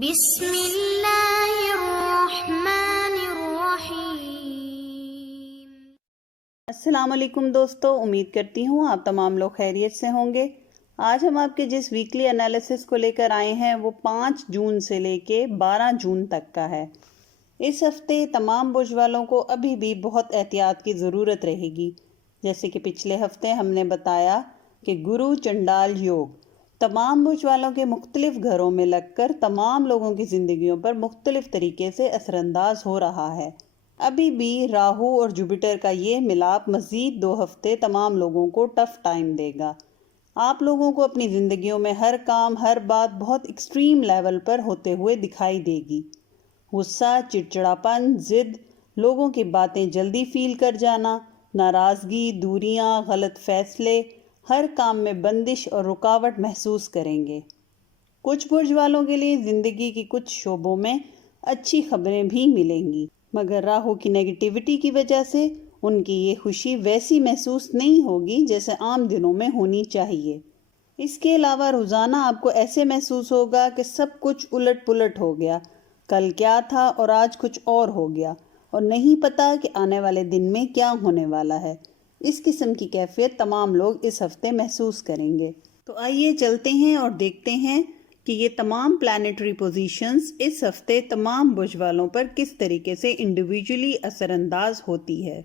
بسم اللہ الرحمن الرحیم۔ السلام علیکم دوستو، امید کرتی ہوں آپ تمام لوگ خیریت سے ہوں گے۔ آج ہم آپ کے جس ویکلی انالیسس کو لے کر آئے ہیں وہ 5 جون سے لے کے 12 جون تک کا ہے۔ اس ہفتے تمام برج والوں کو ابھی بھی بہت احتیاط کی ضرورت رہے گی۔ جیسے کہ پچھلے ہفتے ہم نے بتایا کہ گرو چنڈال یوگ تمام برج والوں کے مختلف گھروں میں لگ کر تمام لوگوں کی زندگیوں پر مختلف طریقے سے اثر انداز ہو رہا ہے۔ ابھی بھی راہو اور جوپیٹر کا یہ ملاپ مزید 2 ہفتے تمام لوگوں کو ٹف ٹائم دے گا۔ آپ لوگوں کو اپنی زندگیوں میں ہر کام ہر بات بہت ایکسٹریم لیول پر ہوتے ہوئے دکھائی دے گی۔ غصہ، چڑچڑاپن، ضد، لوگوں کی باتیں جلدی فیل کر جانا، ناراضگی، دوریاں، غلط فیصلے، ہر کام میں بندش اور رکاوٹ محسوس کریں گے۔ کچھ برج والوں کے لیے زندگی کی کچھ شعبوں میں اچھی خبریں بھی ملیں گی، مگر راہو کی نیگیٹیوٹی کی وجہ سے ان کی یہ خوشی ویسی محسوس نہیں ہوگی جیسے عام دنوں میں ہونی چاہیے۔ اس کے علاوہ روزانہ آپ کو ایسے محسوس ہوگا کہ سب کچھ الٹ پلٹ ہو گیا، کل کیا تھا اور آج کچھ اور ہو گیا، اور نہیں پتا کہ آنے والے دن میں کیا ہونے والا ہے۔ اس قسم کی کیفیت تمام لوگ اس ہفتے محسوس کریں گے۔ تو آئیے چلتے ہیں اور دیکھتے ہیں کہ یہ تمام پلانیٹری پوزیشنز اس ہفتے تمام برج والوں پر کس طریقے سے انڈیویجولی اثر انداز ہوتی ہے۔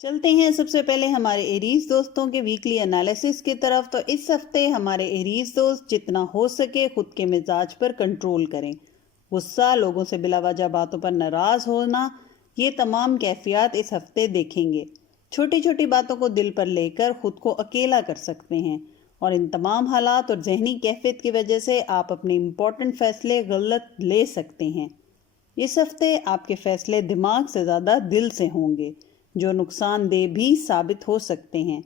چلتے ہیں سب سے پہلے ہمارے ایریز دوستوں کے ویکلی انالیسس کی طرف۔ تو اس ہفتے ہمارے ایریز دوست جتنا ہو سکے خود کے مزاج پر کنٹرول کریں۔ غصہ، لوگوں سے بلا وجہ باتوں پر ناراض ہونا، یہ تمام کیفیات اس ہفتے دیکھیں گے۔ چھوٹی چھوٹی باتوں کو دل پر لے کر خود کو اکیلا کر سکتے ہیں، اور ان تمام حالات اور ذہنی کیفیت کی وجہ سے آپ اپنے امپورٹنٹ فیصلے غلط لے سکتے ہیں۔ اس ہفتے آپ کے فیصلے دماغ سے زیادہ دل سے ہوں گے، جو نقصان دہ بھی ثابت ہو سکتے ہیں۔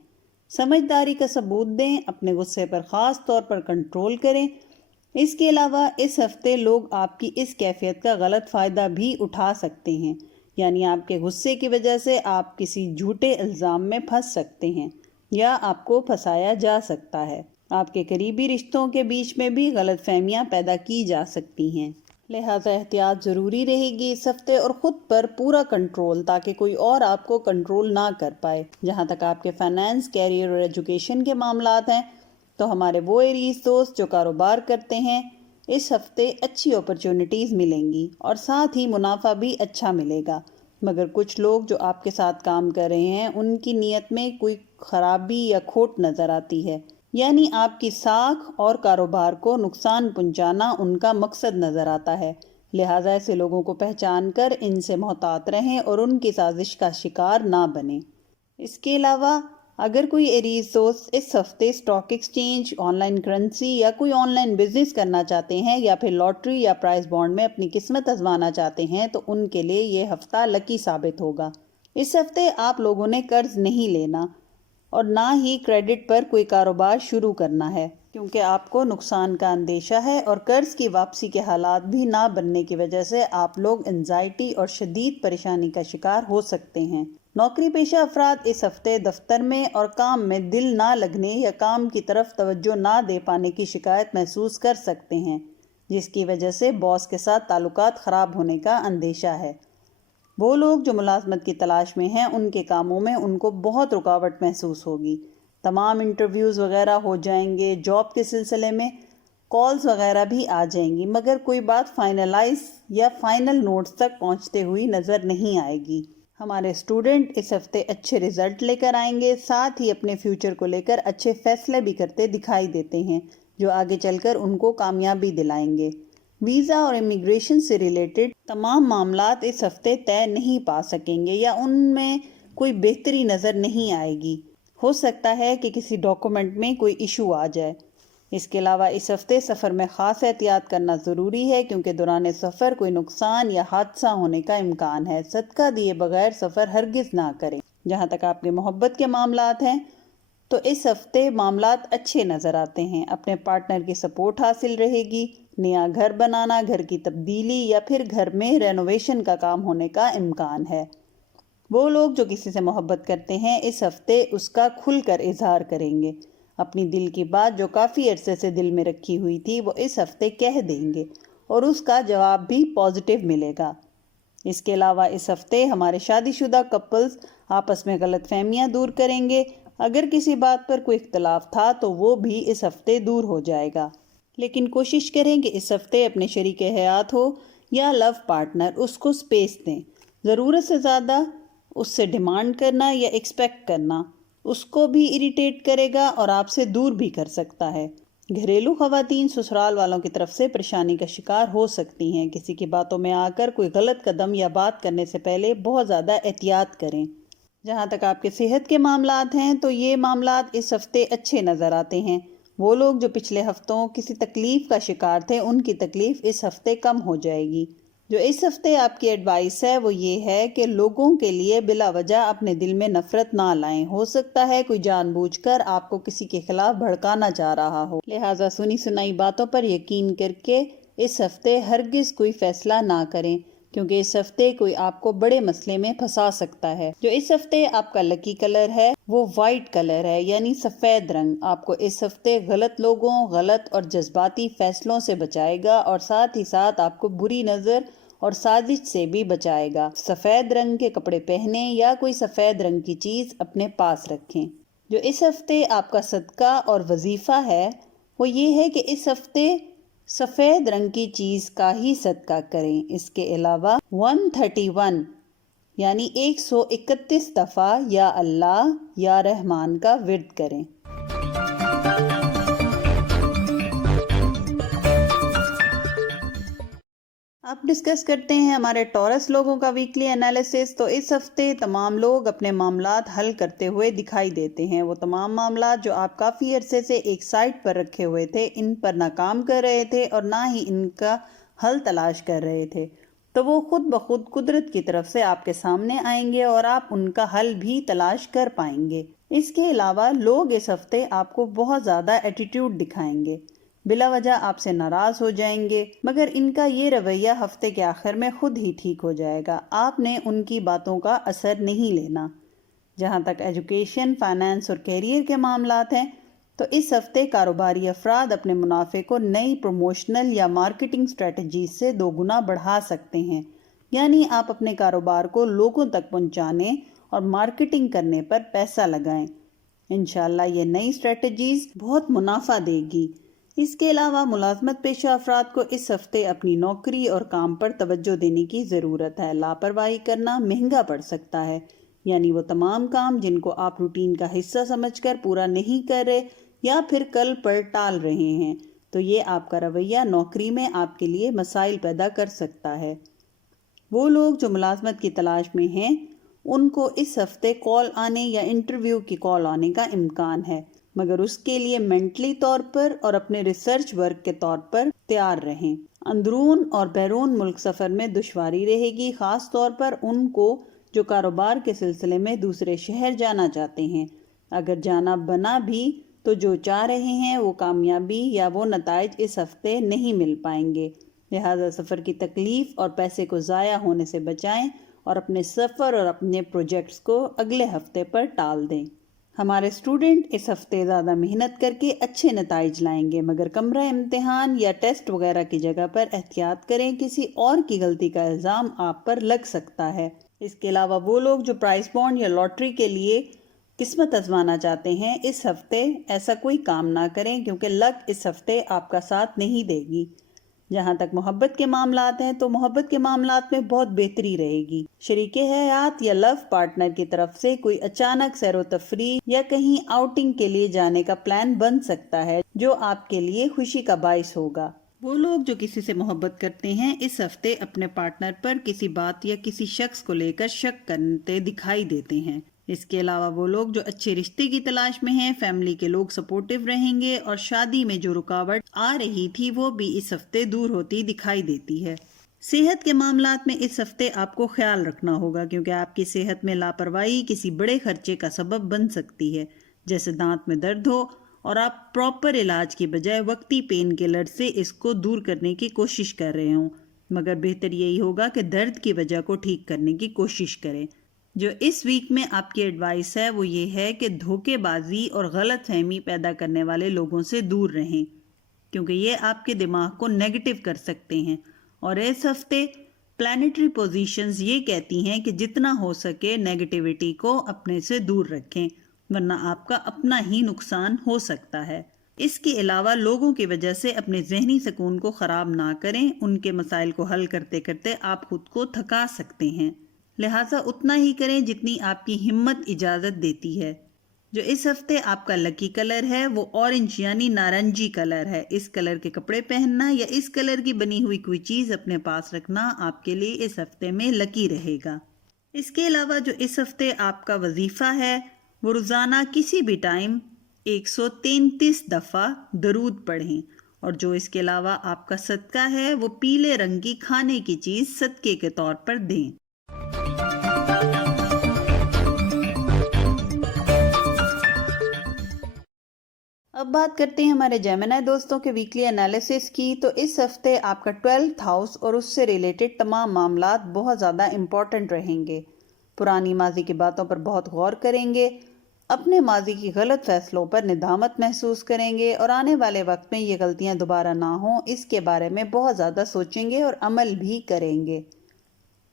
سمجھداری کا ثبوت دیں، اپنے غصے پر خاص طور پر کنٹرول کریں۔ اس کے علاوہ اس ہفتے لوگ آپ کی اس کیفیت کا غلط فائدہ بھی اٹھا سکتے ہیں، یعنی آپ کے غصے کی وجہ سے آپ کسی جھوٹے الزام میں پھنس سکتے ہیں یا آپ کو پھنسایا جا سکتا ہے۔ آپ کے قریبی رشتوں کے بیچ میں بھی غلط فہمیاں پیدا کی جا سکتی ہیں، لہٰذا احتیاط ضروری رہے گی اس ہفتے، اور خود پر پورا کنٹرول تاکہ کوئی اور آپ کو کنٹرول نہ کر پائے۔ جہاں تک آپ کے فائنانس، کیریئر اور ایجوکیشن کے معاملات ہیں تو ہمارے وہ ایریز دوست جو کاروبار کرتے ہیں، اس ہفتے اچھی اپرچونٹیز ملیں گی اور ساتھ ہی منافع بھی اچھا ملے گا۔ مگر کچھ لوگ جو آپ کے ساتھ کام کر رہے ہیں ان کی نیت میں کوئی خرابی یا کھوٹ نظر آتی ہے، یعنی آپ کی ساکھ اور کاروبار کو نقصان پہنچانا ان کا مقصد نظر آتا ہے۔ لہٰذا ایسے لوگوں کو پہچان کر ان سے محتاط رہیں اور ان کی سازش کا شکار نہ بنیں۔ اس کے علاوہ اگر کوئی ایریز دوست اس ہفتے stock exchange, on line currency یا کوئی آن لائن بزنس کرنا چاہتے ہیں یا پھر لاٹری یا پرائز بانڈ میں اپنی قسمت آزمانا چاہتے ہیں تو ان کے لیے یہ ہفتہ لکی ثابت ہوگا۔ اس ہفتے آپ لوگوں نے قرض نہیں لینا اور نہ ہی کریڈٹ پر کوئی کاروبار شروع کرنا ہے، کیونکہ آپ کو نقصان کا اندیشہ ہے اور قرض کی واپسی کے حالات بھی نہ بننے کی وجہ سے آپ لوگ انزائٹی اور شدید پریشانی کا شکار ہو سکتے ہیں۔ نوکری پیشہ افراد اس ہفتے دفتر میں اور کام میں دل نہ لگنے یا کام کی طرف توجہ نہ دے پانے کی شکایت محسوس کر سکتے ہیں، جس کی وجہ سے باس کے ساتھ تعلقات خراب ہونے کا اندیشہ ہے۔ وہ لوگ جو ملازمت کی تلاش میں ہیں ان کے کاموں میں ان کو بہت رکاوٹ محسوس ہوگی۔ تمام انٹرویوز وغیرہ ہو جائیں گے، جاب کے سلسلے میں کالز وغیرہ بھی آ جائیں گی، مگر کوئی بات فائنلائز یا فائنل نوٹس تک پہنچتے ہوئی نظر نہیں آئے گی۔ ہمارے اسٹوڈنٹ اس ہفتے اچھے رزلٹ لے کر آئیں گے، ساتھ ہی اپنے فیوچر کو لے کر اچھے فیصلے بھی کرتے دکھائی دیتے ہیں جو آگے چل کر ان کو کامیابی دلائیں گے۔ ویزا اور امیگریشن سے ریلیٹڈ تمام معاملات اس ہفتے طے نہیں پا سکیں گے یا ان میں کوئی بہتری نظر نہیں آئے گی۔ ہو سکتا ہے کہ کسی ڈاکومنٹ میں کوئی ایشو آ جائے۔ اس کے علاوہ اس ہفتے سفر میں خاص احتیاط کرنا ضروری ہے، کیونکہ دوران سفر کوئی نقصان یا حادثہ ہونے کا امکان ہے۔ صدقہ دیے بغیر سفر ہرگز نہ کریں۔ جہاں تک آپ کے محبت کے معاملات ہیں تو اس ہفتے معاملات اچھے نظر آتے ہیں، اپنے پارٹنر کی سپورٹ حاصل رہے گی۔ نیا گھر بنانا، گھر کی تبدیلی یا پھر گھر میں رینوویشن کا کام ہونے کا امکان ہے۔ وہ لوگ جو کسی سے محبت کرتے ہیں اس ہفتے اس کا کھل کر اظہار کریں گے. اپنی دل کی بات جو کافی عرصے سے دل میں رکھی ہوئی تھی وہ اس ہفتے کہہ دیں گے اور اس کا جواب بھی پازیٹیو ملے گا. اس کے علاوہ اس ہفتے ہمارے شادی شدہ کپلز آپس میں غلط فہمیاں دور کریں گے. اگر کسی بات پر کوئی اختلاف تھا تو وہ بھی اس ہفتے دور ہو جائے گا. لیکن کوشش کریں کہ اس ہفتے اپنے شریک حیات ہو یا لو پارٹنر اس کو سپیس دیں. ضرورت سے زیادہ اس سے ڈیمانڈ کرنا یا ایکسپیکٹ کرنا اس کو بھی اریٹیٹ کرے گا اور آپ سے دور بھی کر سکتا ہے. گھریلو خواتین سسرال والوں کی طرف سے پریشانی کا شکار ہو سکتی ہیں. کسی کی باتوں میں آ کر کوئی غلط قدم یا بات کرنے سے پہلے بہت زیادہ احتیاط کریں. جہاں تک آپ کے صحت کے معاملات ہیں تو یہ معاملات اس ہفتے اچھے نظر آتے ہیں. وہ لوگ جو پچھلے ہفتوں کسی تکلیف کا شکار تھے ان کی تکلیف اس ہفتے کم ہو جائے گی. جو اس ہفتے آپ کی ایڈوائس ہے وہ یہ ہے کہ لوگوں کے لیے بلا وجہ اپنے دل میں نفرت نہ لائیں. ہو سکتا ہے کوئی جان بوجھ کر آپ کو کسی کے خلاف بھڑکانا چاہ رہا ہو. لہٰذا سنی سنائی باتوں پر یقین کر کے اس ہفتے ہرگز کوئی فیصلہ نہ کریں کیونکہ اس ہفتے کوئی آپ کو بڑے مسئلے میں پھنسا سکتا ہے. جو اس ہفتے آپ کا لکی کلر ہے وہ وائٹ کلر ہے یعنی سفید رنگ. آپ کو اس ہفتے غلط لوگوں، غلط اور جذباتی فیصلوں سے بچائے گا اور ساتھ ہی ساتھ آپ کو بری نظر اور سازش سے بھی بچائے گا. سفید رنگ کے کپڑے پہنیں یا کوئی سفید رنگ کی چیز اپنے پاس رکھیں. جو اس ہفتے آپ کا صدقہ اور وظیفہ ہے وہ یہ ہے کہ اس ہفتے سفید رنگ کی چیز کا ہی صدقہ کریں. اس کے علاوہ 131 یعنی 131 دفعہ یا اللہ یا رحمان کا ورد کریں. اب ڈسکس کرتے ہیں ہمارے ٹورس لوگوں کا ویکلی انالیسس. تو اس ہفتے تمام لوگ اپنے معاملات حل کرتے ہوئے دکھائی دیتے ہیں. وہ تمام معاملات جو آپ کافی عرصے سے ایک سائٹ پر رکھے ہوئے تھے ان پر نہ کام کر رہے تھے اور نہ ہی ان کا حل تلاش کر رہے تھے تو وہ خود بخود قدرت کی طرف سے آپ کے سامنے آئیں گے اور آپ ان کا حل بھی تلاش کر پائیں گے. اس کے علاوہ لوگ اس ہفتے آپ کو بہت زیادہ ایٹیٹیوڈ دکھائیں گے، بلا وجہ آپ سے ناراض ہو جائیں گے، مگر ان کا یہ رویہ ہفتے کے آخر میں خود ہی ٹھیک ہو جائے گا. آپ نے ان کی باتوں کا اثر نہیں لینا. جہاں تک ایجوکیشن، فائنانس اور کیریئر کے معاملات ہیں تو اس ہفتے کاروباری افراد اپنے منافع کو نئی پروموشنل یا مارکیٹنگ اسٹریٹجیز سے 2 گنا بڑھا سکتے ہیں. یعنی آپ اپنے کاروبار کو لوگوں تک پہنچانے اور مارکیٹنگ کرنے پر پیسہ لگائیں. انشاءاللہ یہ نئی اسٹریٹجیز بہت منافع دے گی. اس کے علاوہ ملازمت پیشہ افراد کو اس ہفتے اپنی نوکری اور کام پر توجہ دینے کی ضرورت ہے. لاپرواہی کرنا مہنگا پڑ سکتا ہے. یعنی وہ تمام کام جن کو آپ روٹین کا حصہ سمجھ کر پورا نہیں کر رہے یا پھر کل پر ٹال رہے ہیں تو یہ آپ کا رویہ نوکری میں آپ کے لیے مسائل پیدا کر سکتا ہے. وہ لوگ جو ملازمت کی تلاش میں ہیں ان کو اس ہفتے کال آنے یا انٹرویو کی کال آنے کا امکان ہے، مگر اس کے لیے مینٹلی طور پر اور اپنے ریسرچ ورک کے طور پر تیار رہیں. اندرون اور بیرون ملک سفر میں دشواری رہے گی، خاص طور پر ان کو جو کاروبار کے سلسلے میں دوسرے شہر جانا چاہتے ہیں. اگر جانا بنا بھی تو جو چاہ رہے ہیں وہ کامیابی یا وہ نتائج اس ہفتے نہیں مل پائیں گے. لہذا سفر کی تکلیف اور پیسے کو ضائع ہونے سے بچائیں اور اپنے سفر اور اپنے پروجیکٹس کو اگلے ہفتے پر ٹال دیں. ہمارے اسٹوڈنٹ اس ہفتے زیادہ محنت کر کے اچھے نتائج لائیں گے، مگر کمرہ امتحان یا ٹیسٹ وغیرہ کی جگہ پر احتیاط کریں. کسی اور کی غلطی کا الزام آپ پر لگ سکتا ہے. اس کے علاوہ وہ لوگ جو پرائز بانڈ یا لاٹری کے لیے قسمت آزمانا چاہتے ہیں اس ہفتے ایسا کوئی کام نہ کریں کیونکہ لک اس ہفتے آپ کا ساتھ نہیں دے گی. جہاں تک محبت کے معاملات ہیں تو محبت کے معاملات میں بہت بہتری رہے گی. شریک حیات یا لو پارٹنر کی طرف سے کوئی اچانک سیر و تفریح یا کہیں آؤٹنگ کے لیے جانے کا پلان بن سکتا ہے جو آپ کے لیے خوشی کا باعث ہوگا. وہ لوگ جو کسی سے محبت کرتے ہیں اس ہفتے اپنے پارٹنر پر کسی بات یا کسی شخص کو لے کر شک کرتے دکھائی دیتے ہیں. اس کے علاوہ وہ لوگ جو اچھے رشتے کی تلاش میں ہیں، فیملی کے لوگ سپورٹیو رہیں گے اور شادی میں جو رکاوٹ آ رہی تھی وہ بھی اس ہفتے دور ہوتی دکھائی دیتی ہے. صحت کے معاملات میں اس ہفتے آپ کو خیال رکھنا ہوگا کیونکہ آپ کی صحت میں لاپرواہی کسی بڑے خرچے کا سبب بن سکتی ہے، جیسے دانت میں درد ہو اور آپ پراپر علاج کی بجائے وقتی پین کلر سے اس کو دور کرنے کی کوشش کر رہے ہوں. مگر بہتر یہی ہوگا کہ درد کی وجہ کو ٹھیک کرنے کی کوشش کریں. جو اس ویک میں آپ کی ایڈوائس ہے وہ یہ ہے کہ دھوکے بازی اور غلط فہمی پیدا کرنے والے لوگوں سے دور رہیں، کیونکہ یہ آپ کے دماغ کو نیگیٹو کر سکتے ہیں۔ اور اس ہفتے پلانیٹری پوزیشنز یہ کہتی ہیں کہ جتنا ہو سکے نیگیٹیوٹی کو اپنے سے دور رکھیں، ورنہ آپ کا اپنا ہی نقصان ہو سکتا ہے۔ اس کے علاوہ لوگوں کی وجہ سے اپنے ذہنی سکون کو خراب نہ کریں، ان کے مسائل کو حل کرتے کرتے آپ خود کو تھکا سکتے ہیں، لہٰذا اتنا ہی کریں جتنی آپ کی ہمت اجازت دیتی ہے۔ جو اس ہفتے آپ کا لکی کلر ہے وہ اورنج یعنی نارنجی کلر ہے۔ اس کلر کے کپڑے پہننا یا اس کلر کی بنی ہوئی کوئی چیز اپنے پاس رکھنا آپ کے لیے اس ہفتے میں لکی رہے گا۔ اس کے علاوہ جو اس ہفتے آپ کا وظیفہ ہے وہ روزانہ کسی بھی ٹائم 133 دفعہ درود پڑھیں، اور جو اس کے علاوہ آپ کا صدقہ ہے وہ پیلے رنگ کی کھانے کی چیز صدقے کے طور پر دیں۔ اب بات کرتے ہیں ہمارے جیمنائی دوستوں کے ویکلی انالیسس کی۔ تو اس ہفتے آپ کا 12th ہاؤس اور اس سے ریلیٹڈ تمام معاملات بہت زیادہ امپورٹنٹ رہیں گے۔ پرانی ماضی کی باتوں پر بہت غور کریں گے، اپنے ماضی کی غلط فیصلوں پر ندامت محسوس کریں گے، اور آنے والے وقت میں یہ غلطیاں دوبارہ نہ ہوں اس کے بارے میں بہت زیادہ سوچیں گے اور عمل بھی کریں گے۔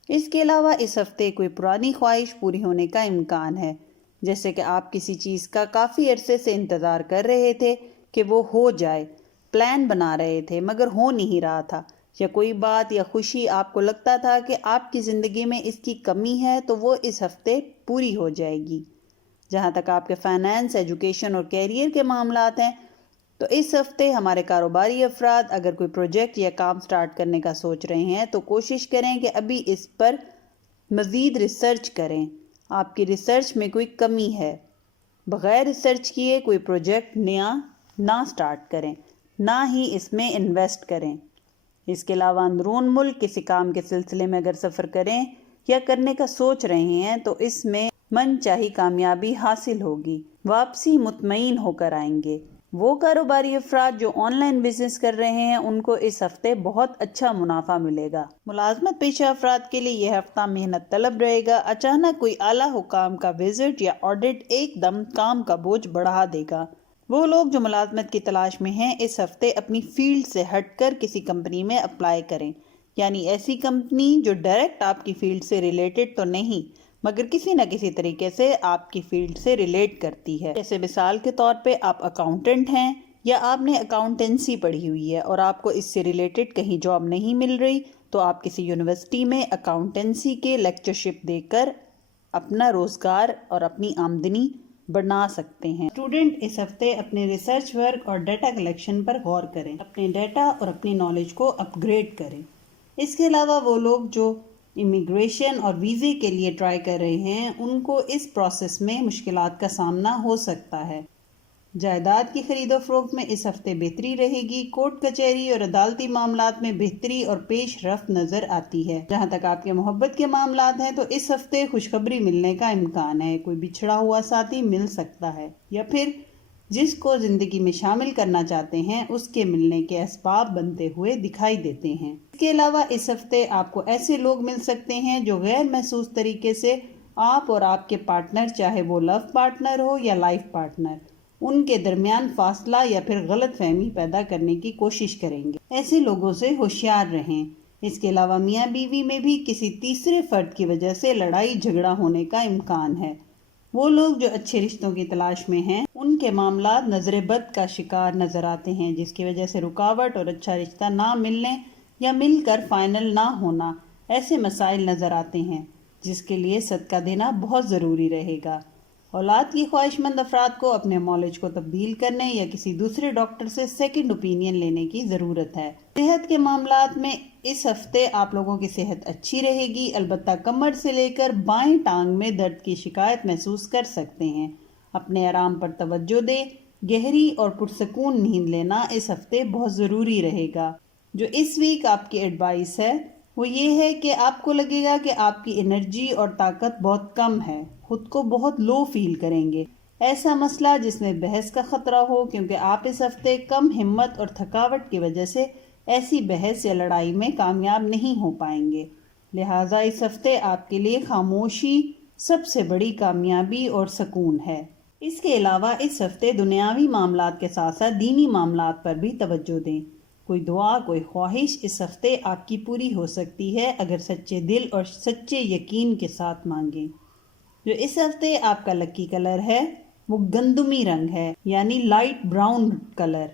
اس کے علاوہ اس ہفتے کوئی پرانی خواہش پوری ہونے کا امکان ہے، جیسے کہ آپ کسی چیز کا کافی عرصے سے انتظار کر رہے تھے کہ وہ ہو جائے، پلان بنا رہے تھے مگر ہو نہیں رہا تھا، یا کوئی بات یا خوشی آپ کو لگتا تھا کہ آپ کی زندگی میں اس کی کمی ہے تو وہ اس ہفتے پوری ہو جائے گی۔ جہاں تک آپ کے فائنانس، ایجوکیشن اور کیریئر کے معاملات ہیں تو اس ہفتے ہمارے کاروباری افراد اگر کوئی پروجیکٹ یا کام سٹارٹ کرنے کا سوچ رہے ہیں تو کوشش کریں کہ ابھی اس پر مزید ریسرچ کریں۔ آپ کی ریسرچ میں کوئی کمی ہے، بغیر ریسرچ کیے کوئی پروجیکٹ نیا نہ سٹارٹ کریں، نہ ہی اس میں انویسٹ کریں۔ اس کے علاوہ اندرون ملک کسی کام کے سلسلے میں اگر سفر کریں یا کرنے کا سوچ رہے ہیں تو اس میں من چاہی کامیابی حاصل ہوگی، واپسی مطمئن ہو کر آئیں گے۔ وہ کاروباری افراد جو آن لائن بزنس کر رہے ہیں ان کو اس ہفتے بہت اچھا منافع ملے گا۔ ملازمت پیشہ افراد کے لیے یہ ہفتہ محنت طلب رہے گا۔ اچانک کوئی اعلیٰ حکام کا وزٹ یا آڈٹ ایک دم کام کا بوجھ بڑھا دے گا۔ وہ لوگ جو ملازمت کی تلاش میں ہیں اس ہفتے اپنی فیلڈ سے ہٹ کر کسی کمپنی میں اپلائی کریں، یعنی ایسی کمپنی جو ڈائریکٹ آپ کی فیلڈ سے ریلیٹڈ تو نہیں مگر کسی نہ کسی طریقے سے آپ کی فیلڈ سے ریلیٹ کرتی ہے۔ جیسے مثال کے طور پہ آپ اکاؤنٹنٹ ہیں یا آپ نے اکاؤنٹنسی پڑھی ہوئی ہے اور آپ کو اس سے ریلیٹڈ کہیں جاب نہیں مل رہی تو آپ کسی یونیورسٹی میں اکاؤنٹنسی کے لیکچرشپ دے کر اپنا روزگار اور اپنی آمدنی بنا سکتے ہیں۔ اسٹوڈنٹ اس ہفتے اپنے ریسرچ ورک اور ڈیٹا کلیکشن پر غور کریں، اپنے ڈیٹا اور اپنی نالج کو اپ گریڈ کریں۔ اس کے علاوہ وہ لوگ جو امیگریشن اور ویزے کے لیے ٹرائی کر رہے ہیں ان کو اس پروسیس میں مشکلات کا سامنا ہو سکتا ہے۔ جائیداد کی خرید و فروخت میں اس ہفتے بہتری رہے گی۔ کورٹ کچہری اور عدالتی معاملات میں بہتری اور پیش رفت نظر آتی ہے۔ جہاں تک آپ کے محبت کے معاملات ہیں تو اس ہفتے خوشخبری ملنے کا امکان ہے، کوئی بچھڑا ہوا ساتھی مل سکتا ہے یا پھر جس کو زندگی میں شامل کرنا چاہتے ہیں اس کے ملنے کے اسباب بنتے ہوئے دکھائی دیتے ہیں۔ اس کے علاوہ اس ہفتے آپ کو ایسے لوگ مل سکتے ہیں جو غیر محسوس طریقے سے آپ اور آپ کے پارٹنر، چاہے وہ لو پارٹنر ہو یا لائف پارٹنر، ان کے درمیان فاصلہ یا پھر غلط فہمی پیدا کرنے کی کوشش کریں گے۔ ایسے لوگوں سے ہوشیار رہیں۔ اس کے علاوہ میاں بیوی میں بھی کسی تیسرے فرد کی وجہ سے لڑائی جھگڑا ہونے کا امکان ہے۔ وہ لوگ جو اچھے رشتوں کی تلاش میں ہیں ان کے معاملات نظر بد کا شکار نظر آتے ہیں، جس کی وجہ سے رکاوٹ اور اچھا رشتہ نہ ملنے یا مل کر فائنل نہ ہونا، ایسے مسائل نظر آتے ہیں جس کے لیے صدقہ دینا بہت ضروری رہے گا۔ اولاد کی خواہش مند افراد کو اپنے نالج کو تبدیل کرنے یا کسی دوسرے ڈاکٹر سے سیکنڈ اوپینین لینے کی ضرورت ہے۔ صحت کے معاملات میں اس ہفتے آپ لوگوں کی صحت اچھی رہے گی، البتہ کمر سے لے کر بائیں ٹانگ میں درد کی شکایت محسوس کر سکتے ہیں۔ اپنے آرام پر توجہ دیں، گہری اور پرسکون نیند لینا اس ہفتے بہت ضروری رہے گا۔ جو اس ویک آپ کی ایڈوائس ہے وہ یہ ہے کہ آپ کو لگے گا کہ آپ کی انرجی اور طاقت بہت کم ہے، خود کو بہت لو فیل کریں گے۔ ایسا مسئلہ جس میں بحث کا خطرہ ہو، کیونکہ آپ اس ہفتے کم ہمت اور تھکاوٹ کی وجہ سے ایسی بحث یا لڑائی میں کامیاب نہیں ہو پائیں گے، لہٰذا اس ہفتے آپ کے لیے خاموشی سب سے بڑی کامیابی اور سکون ہے۔ اس کے علاوہ اس ہفتے دنیاوی معاملات کے ساتھ ساتھ دینی معاملات پر بھی توجہ دیں۔ کوئی دعا، کوئی خواہش اس ہفتے آپ کی پوری ہو سکتی ہے اگر سچے دل اور سچے یقین کے ساتھ مانگیں۔ جو اس ہفتے آپ کا لکی کلر ہے وہ گندمی رنگ ہے، یعنی لائٹ براؤن کلر۔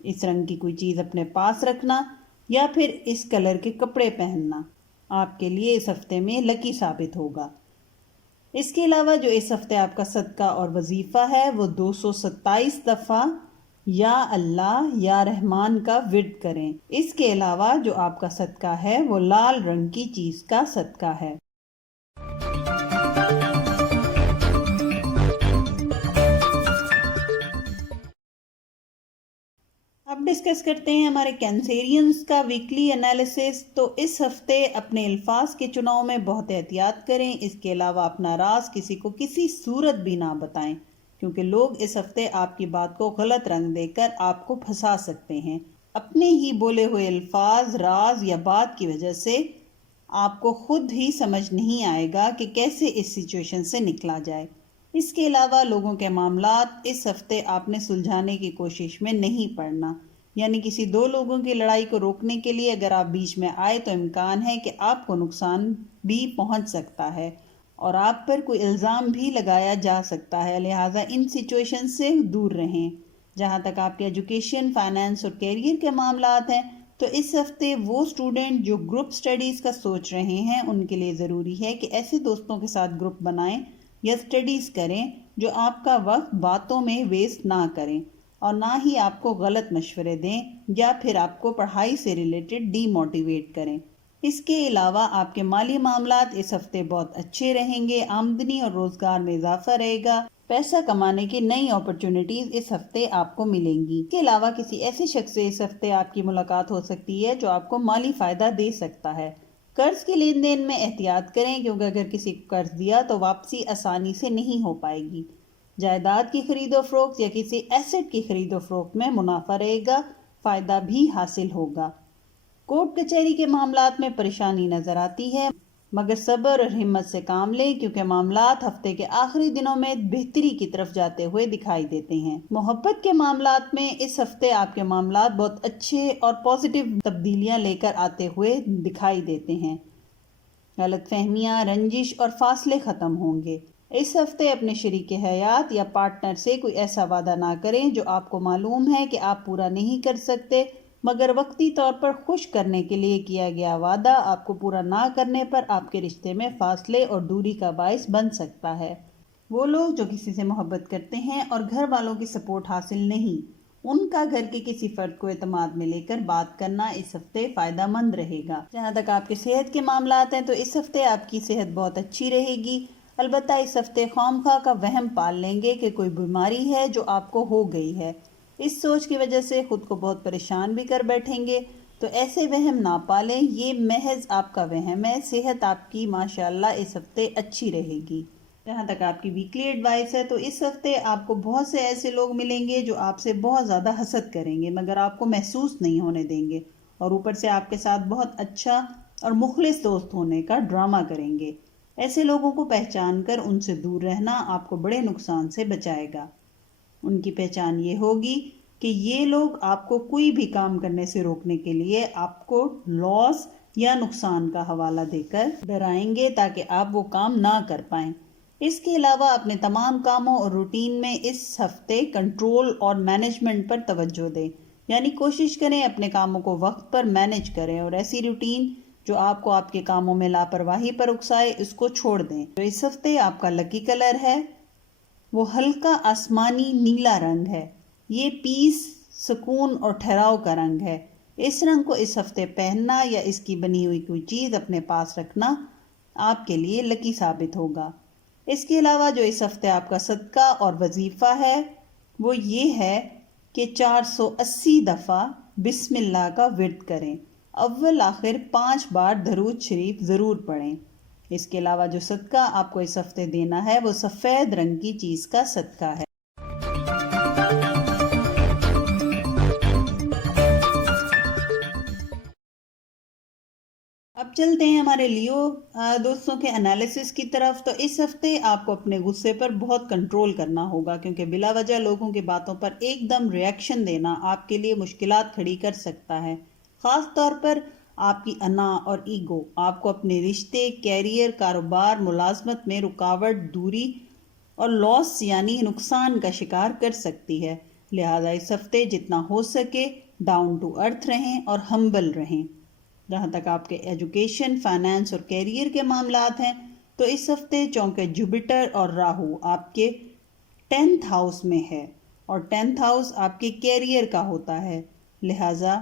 اس رنگ کی کوئی چیز اپنے پاس رکھنا یا پھر اس کلر کے کپڑے پہننا آپ کے لیے اس ہفتے میں لکی ثابت ہوگا۔ اس کے علاوہ جو اس ہفتے آپ کا صدقہ اور وظیفہ ہے وہ 227 دفعہ یا اللہ یا رحمان کا ورد کریں۔ اس کے علاوہ جو آپ کا صدقہ ہے وہ لال رنگ کی چیز کا صدقہ ہے۔ اب ڈسکس کرتے ہیں ہمارے کینسیرینز کا ویکلی انالیسس۔ تو اس ہفتے اپنے الفاظ کے چناؤ میں بہت احتیاط کریں۔ اس کے علاوہ اپنا راز کسی کو کسی صورت بھی نہ بتائیں، کیونکہ لوگ اس ہفتے آپ کی بات کو غلط رنگ دے کر آپ کو پھنسا سکتے ہیں۔ اپنے ہی بولے ہوئے الفاظ، راز یا بات کی وجہ سے آپ کو خود ہی سمجھ نہیں آئے گا کہ کیسے اس سچویشن سے نکلا جائے۔ اس کے علاوہ لوگوں کے معاملات اس ہفتے آپ نے سلجھانے کی کوشش میں نہیں پڑنا، یعنی کسی دو لوگوں کی لڑائی کو روکنے کے لیے اگر آپ بیچ میں آئے تو امکان ہے کہ آپ کو نقصان بھی پہنچ سکتا ہے اور آپ پر کوئی الزام بھی لگایا جا سکتا ہے، لہٰذا ان سچویشن سے دور رہیں۔ جہاں تک آپ کے ایجوکیشن، فائنانس اور کیریئر کے معاملات ہیں تو اس ہفتے وہ اسٹوڈنٹ جو گروپ سٹڈیز کا سوچ رہے ہیں ان کے لیے ضروری ہے کہ ایسے دوستوں کے ساتھ گروپ بنائیں یا سٹڈیز کریں جو آپ کا وقت باتوں میں ویسٹ نہ کریں اور نہ ہی آپ کو غلط مشورے دیں یا پھر آپ کو پڑھائی سے ریلیٹڈ ڈی موٹیویٹ کریں۔ اس کے علاوہ آپ کے مالی معاملات اس ہفتے بہت اچھے رہیں گے، آمدنی اور روزگار میں اضافہ رہے گا، پیسہ کمانے کی نئی اپرچونٹیز اس ہفتے آپ کو ملیں گی۔ اس کے علاوہ کسی ایسے شخص سے اس ہفتے آپ کی ملاقات ہو سکتی ہے جو آپ کو مالی فائدہ دے سکتا ہے۔ قرض کے لین دین میں احتیاط کریں، کیونکہ اگر کسی کو قرض دیا تو واپسی آسانی سے نہیں ہو پائے گی۔ جائیداد کی خرید و فروخت یا کسی ایسٹ کی خرید و فروخت میں منافع رہے گا، فائدہ بھی حاصل ہوگا۔ کورٹ کچہری کے معاملات میں پریشانی نظر آتی ہے، مگر صبر اور ہمت سے کام لیں کیونکہ معاملات ہفتے کے آخری دنوں میں بہتری کی طرف جاتے ہوئے دکھائی دیتے ہیں۔ محبت کے معاملات میں اس ہفتے آپ کے معاملات بہت اچھے اور پازیٹیو تبدیلیاں لے کر آتے ہوئے دکھائی دیتے ہیں۔ غلط فہمیاں، رنجش اور فاصلے ختم ہوں گے۔ اس ہفتے اپنے شریک حیات یا پارٹنر سے کوئی ایسا وعدہ نہ کریں جو آپ کو معلوم ہے کہ آپ پورا نہیں کر سکتے، مگر وقتی طور پر خوش کرنے کے لیے کیا گیا وعدہ آپ کو پورا نہ کرنے پر آپ کے رشتے میں فاصلے اور دوری کا باعث بن سکتا ہے۔ وہ لوگ جو کسی سے محبت کرتے ہیں اور گھر والوں کی سپورٹ حاصل نہیں، ان کا گھر کے کسی فرد کو اعتماد میں لے کر بات کرنا اس ہفتے فائدہ مند رہے گا۔ جہاں تک آپ کے صحت کے معاملات ہیں تو اس ہفتے آپ کی صحت بہت اچھی رہے گی، البتہ اس ہفتے خواہ کا وہم پال لیں گے کہ کوئی بیماری ہے جو آپ کو ہو گئی ہے۔ اس سوچ کی وجہ سے خود کو بہت پریشان بھی کر بیٹھیں گے، تو ایسے وہم نہ پالیں، یہ محض آپ کا وہم ہے۔ صحت آپ کی ماشاءاللہ اس ہفتے اچھی رہے گی۔ جہاں تک آپ کی ویکلی ایڈوائس ہے تو اس ہفتے آپ کو بہت سے ایسے لوگ ملیں گے جو آپ سے بہت زیادہ حسد کریں گے مگر آپ کو محسوس نہیں ہونے دیں گے، اور اوپر سے آپ کے ساتھ بہت اچھا اور مخلص دوست ہونے کا ڈرامہ کریں گے۔ ایسے لوگوں کو پہچان کر ان سے دور رہنا آپ کو بڑے نقصان سے بچائے گا۔ ان کی پہچان یہ ہوگی کہ یہ لوگ آپ کو کوئی بھی کام کرنے سے روکنے کے لیے آپ کو لاس یا نقصان کا حوالہ دے کر ڈرائیں گے تاکہ آپ وہ کام نہ کر پائیں۔ اس کے علاوہ اپنے تمام کاموں اور روٹین میں اس ہفتے کنٹرول اور مینجمنٹ پر توجہ دیں، یعنی کوشش کریں اپنے کاموں کو وقت پر مینج کریں اور ایسی روٹین جو آپ کو آپ کے کاموں میں لاپرواہی پر اکسائے اس کو چھوڑ دیں۔ تو اس ہفتے آپ کا لکی کلر ہے وہ ہلکا آسمانی نیلا رنگ ہے، یہ پیس، سکون اور ٹھہراؤ کا رنگ ہے۔ اس رنگ کو اس ہفتے پہننا یا اس کی بنی ہوئی کوئی چیز اپنے پاس رکھنا آپ کے لیے لکی ثابت ہوگا۔ اس کے علاوہ جو اس ہفتے آپ کا صدقہ اور وظیفہ ہے وہ یہ ہے کہ 480 دفعہ بسم اللہ کا ورد کریں، اول آخر 5 بار درود شریف ضرور پڑھیں۔ اس کے علاوہ جو صدقہ آپ کو اس ہفتے دینا ہے وہ سفید رنگ کی چیز کا صدقہ ہے۔ اب چلتے ہیں ہمارے لیو دوستوں کے انالیسس کی طرف. تو اس ہفتے آپ کو اپنے غصے پر بہت کنٹرول کرنا ہوگا، کیونکہ بلا وجہ لوگوں کی باتوں پر ایک دم ریئیکشن دینا آپ کے لیے مشکلات کھڑی کر سکتا ہے. خاص طور پر آپ کی انا اور ایگو آپ کو اپنے رشتے، کیریئر، کاروبار، ملازمت میں رکاوٹ، دوری اور لاس یعنی نقصان کا شکار کر سکتی ہے. لہذا اس ہفتے جتنا ہو سکے ڈاؤن ٹو ارتھ رہیں اور ہمبل رہیں. جہاں تک آپ کے ایجوکیشن، فائنانس اور کیریئر کے معاملات ہیں تو اس ہفتے چونکہ جوپیٹر اور راہو آپ کے 10th ہاؤس میں ہے اور 10th ہاؤس آپ کے کیریئر کا ہوتا ہے. لہٰذا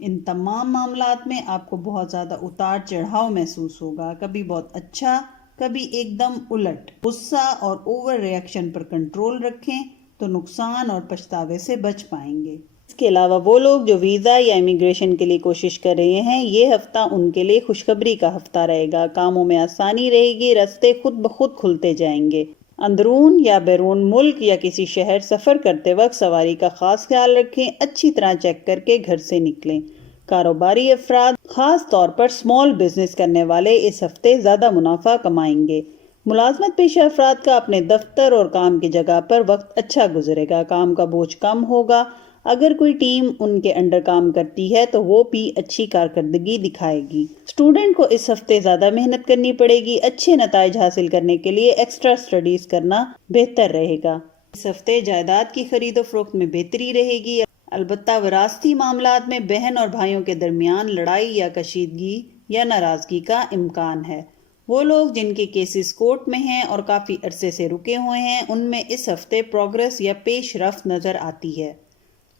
ان تمام معاملات میں آپ کو بہت زیادہ اتار چڑھاؤ محسوس ہوگا، کبھی بہت اچھا، کبھی ایک دم الٹ. غصہ اور اوور ریئیکشن پر کنٹرول رکھیں تو نقصان اور پچھتاوے سے بچ پائیں گے. اس کے علاوہ وہ لوگ جو ویزا یا امیگریشن کے لیے کوشش کر رہے ہیں، یہ ہفتہ ان کے لیے خوشخبری کا ہفتہ رہے گا. کاموں میں آسانی رہے گی، راستے خود بخود کھلتے جائیں گے. اندرون یا بیرون ملک یا کسی شہر سفر کرتے وقت سواری کا خاص خیال رکھیں، اچھی طرح چیک کر کے گھر سے نکلیں. کاروباری افراد، خاص طور پر اسمال بزنس کرنے والے، اس ہفتے زیادہ منافع کمائیں گے. ملازمت پیشہ افراد کا اپنے دفتر اور کام کی جگہ پر وقت اچھا گزرے گا، کام کا بوجھ کم ہوگا. اگر کوئی ٹیم ان کے انڈر کام کرتی ہے تو وہ بھی اچھی کارکردگی دکھائے گی. اسٹوڈنٹ کو اس ہفتے زیادہ محنت کرنی پڑے گی. اچھے نتائج حاصل کرنے کے لیے ایکسٹرا اسٹڈیز کرنا بہتر رہے گا. اس ہفتے جائیداد کی خرید و فروخت میں بہتری رہے گی. البتہ وراثتی معاملات میں بہن اور بھائیوں کے درمیان لڑائی یا کشیدگی یا ناراضگی کا امکان ہے. وہ لوگ جن کے کیسز کورٹ میں ہیں اور کافی عرصے سے رکے ہوئے ہیں، ان میں اس ہفتے پروگرس یا پیش رفت نظر آتی ہے.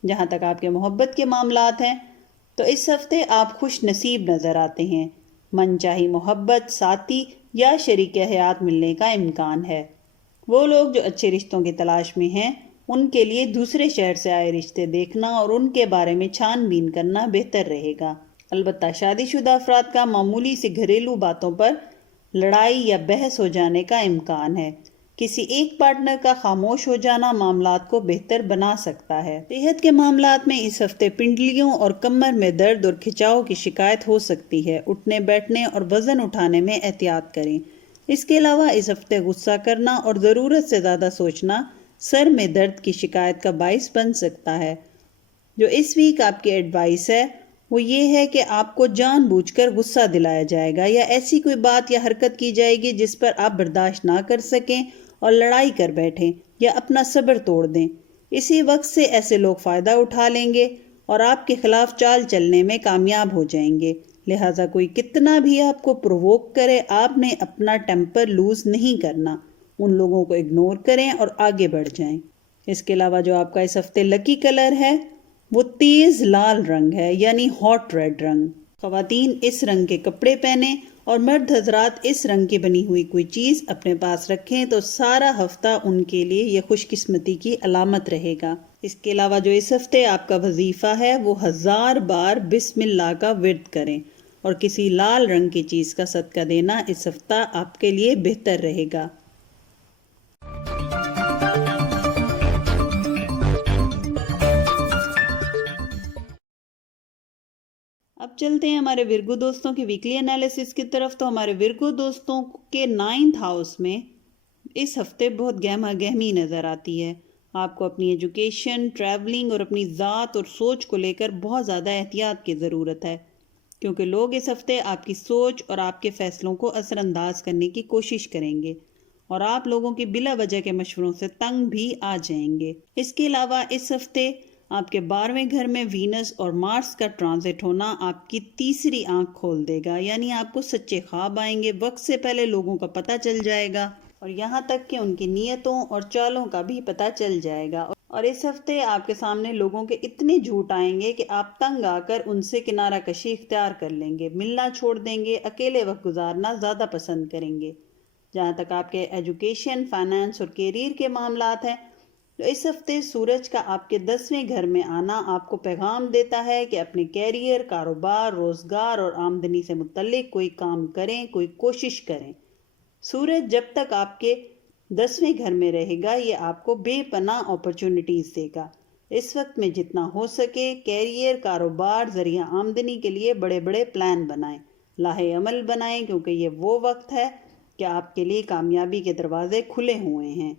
جہاں تک آپ کے محبت کے معاملات ہیں تو اس ہفتے آپ خوش نصیب نظر آتے ہیں. من چاہی محبت، ساتھی یا شریک حیات ملنے کا امکان ہے. وہ لوگ جو اچھے رشتوں کی تلاش میں ہیں، ان کے لیے دوسرے شہر سے آئے رشتے دیکھنا اور ان کے بارے میں چھان بین کرنا بہتر رہے گا. البتہ شادی شدہ افراد کا معمولی سی گھریلو باتوں پر لڑائی یا بحث ہو جانے کا امکان ہے. کسی ایک پارٹنر کا خاموش ہو جانا معاملات کو بہتر بنا سکتا ہے. صحت کے معاملات میں اس ہفتے پنڈلیوں اور کمر میں درد اور کھچاؤ کی شکایت ہو سکتی ہے. اٹھنے بیٹھنے اور وزن اٹھانے میں احتیاط کریں. اس کے علاوہ اس ہفتے غصہ کرنا اور ضرورت سے زیادہ سوچنا سر میں درد کی شکایت کا باعث بن سکتا ہے. جو اس ویک آپ کی ایڈوائس ہے وہ یہ ہے کہ آپ کو جان بوجھ کر غصہ دلایا جائے گا یا ایسی کوئی بات یا حرکت کی جائے گی جس پر آپ برداشت نہ کر سکیں اور لڑائی کر بیٹھیں یا اپنا صبر توڑ دیں. اسی وقت سے ایسے لوگ فائدہ اٹھا لیں گے اور آپ کے خلاف چال چلنے میں کامیاب ہو جائیں گے. لہٰذا کوئی کتنا بھی آپ کو پرووک کرے، آپ نے اپنا ٹیمپر لوز نہیں کرنا. ان لوگوں کو اگنور کریں اور آگے بڑھ جائیں. اس کے علاوہ جو آپ کا اس ہفتے لکی کلر ہے وہ تیز لال رنگ ہے، یعنی ہاٹ ریڈ رنگ. خواتین اس رنگ کے کپڑے پہنیں اور مرد حضرات اس رنگ کی بنی ہوئی کوئی چیز اپنے پاس رکھیں تو سارا ہفتہ ان کے لیے یہ خوش قسمتی کی علامت رہے گا. اس کے علاوہ جو اس ہفتے آپ کا وظیفہ ہے وہ 1000 بار بسم اللہ کا ورد کریں اور کسی لال رنگ کی چیز کا صدقہ دینا اس ہفتہ آپ کے لیے بہتر رہے گا. اب چلتے ہیں ہمارے ورگو دوستوں کی ویکلی انالیسس کی طرف. تو ہمارے ورگو دوستوں کے 9th ہاؤس میں اس ہفتے بہت گہما گہمی نظر آتی ہے. آپ کو اپنی ایجوکیشن، ٹریولنگ اور اپنی ذات اور سوچ کو لے کر بہت زیادہ احتیاط کی ضرورت ہے، کیونکہ لوگ اس ہفتے آپ کی سوچ اور آپ کے فیصلوں کو اثر انداز کرنے کی کوشش کریں گے اور آپ لوگوں کے بلا وجہ کے مشوروں سے تنگ بھی آ جائیں گے. اس کے علاوہ اس ہفتے آپ کے 12ویں گھر میں وینس اور مارس کا ٹرانزٹ ہونا آپ کی تیسری آنکھ کھول دے گا، یعنی آپ کو سچے خواب آئیں گے. وقت سے پہلے لوگوں کا پتہ چل جائے گا اور یہاں تک کہ ان کی نیتوں اور چالوں کا بھی پتہ چل جائے گا. اور اس ہفتے آپ کے سامنے لوگوں کے اتنے جھوٹ آئیں گے کہ آپ تنگ آ کر ان سے کنارہ کشی اختیار کر لیں گے، ملنا چھوڑ دیں گے، اکیلے وقت گزارنا زیادہ پسند کریں گے. جہاں تک آپ کے ایجوکیشن، فائنانس اور کیریئر کے معاملات ہیں تو اس ہفتے سورج کا آپ کے 10ویں گھر میں آنا آپ کو پیغام دیتا ہے کہ اپنے کیریئر، کاروبار، روزگار اور آمدنی سے متعلق کوئی کام کریں، کوئی کوشش کریں. سورج جب تک آپ کے 10ویں گھر میں رہے گا یہ آپ کو بے پناہ اپرچونٹیز دے گا. اس وقت میں جتنا ہو سکے کیریئر، کاروبار، ذریعہ آمدنی کے لیے بڑے بڑے پلان بنائیں. لاہے عمل بنائیں کیونکہ یہ وہ وقت ہے کہ آپ کے لیے کامیابی کے دروازے کھلے ہوئے ہیں۔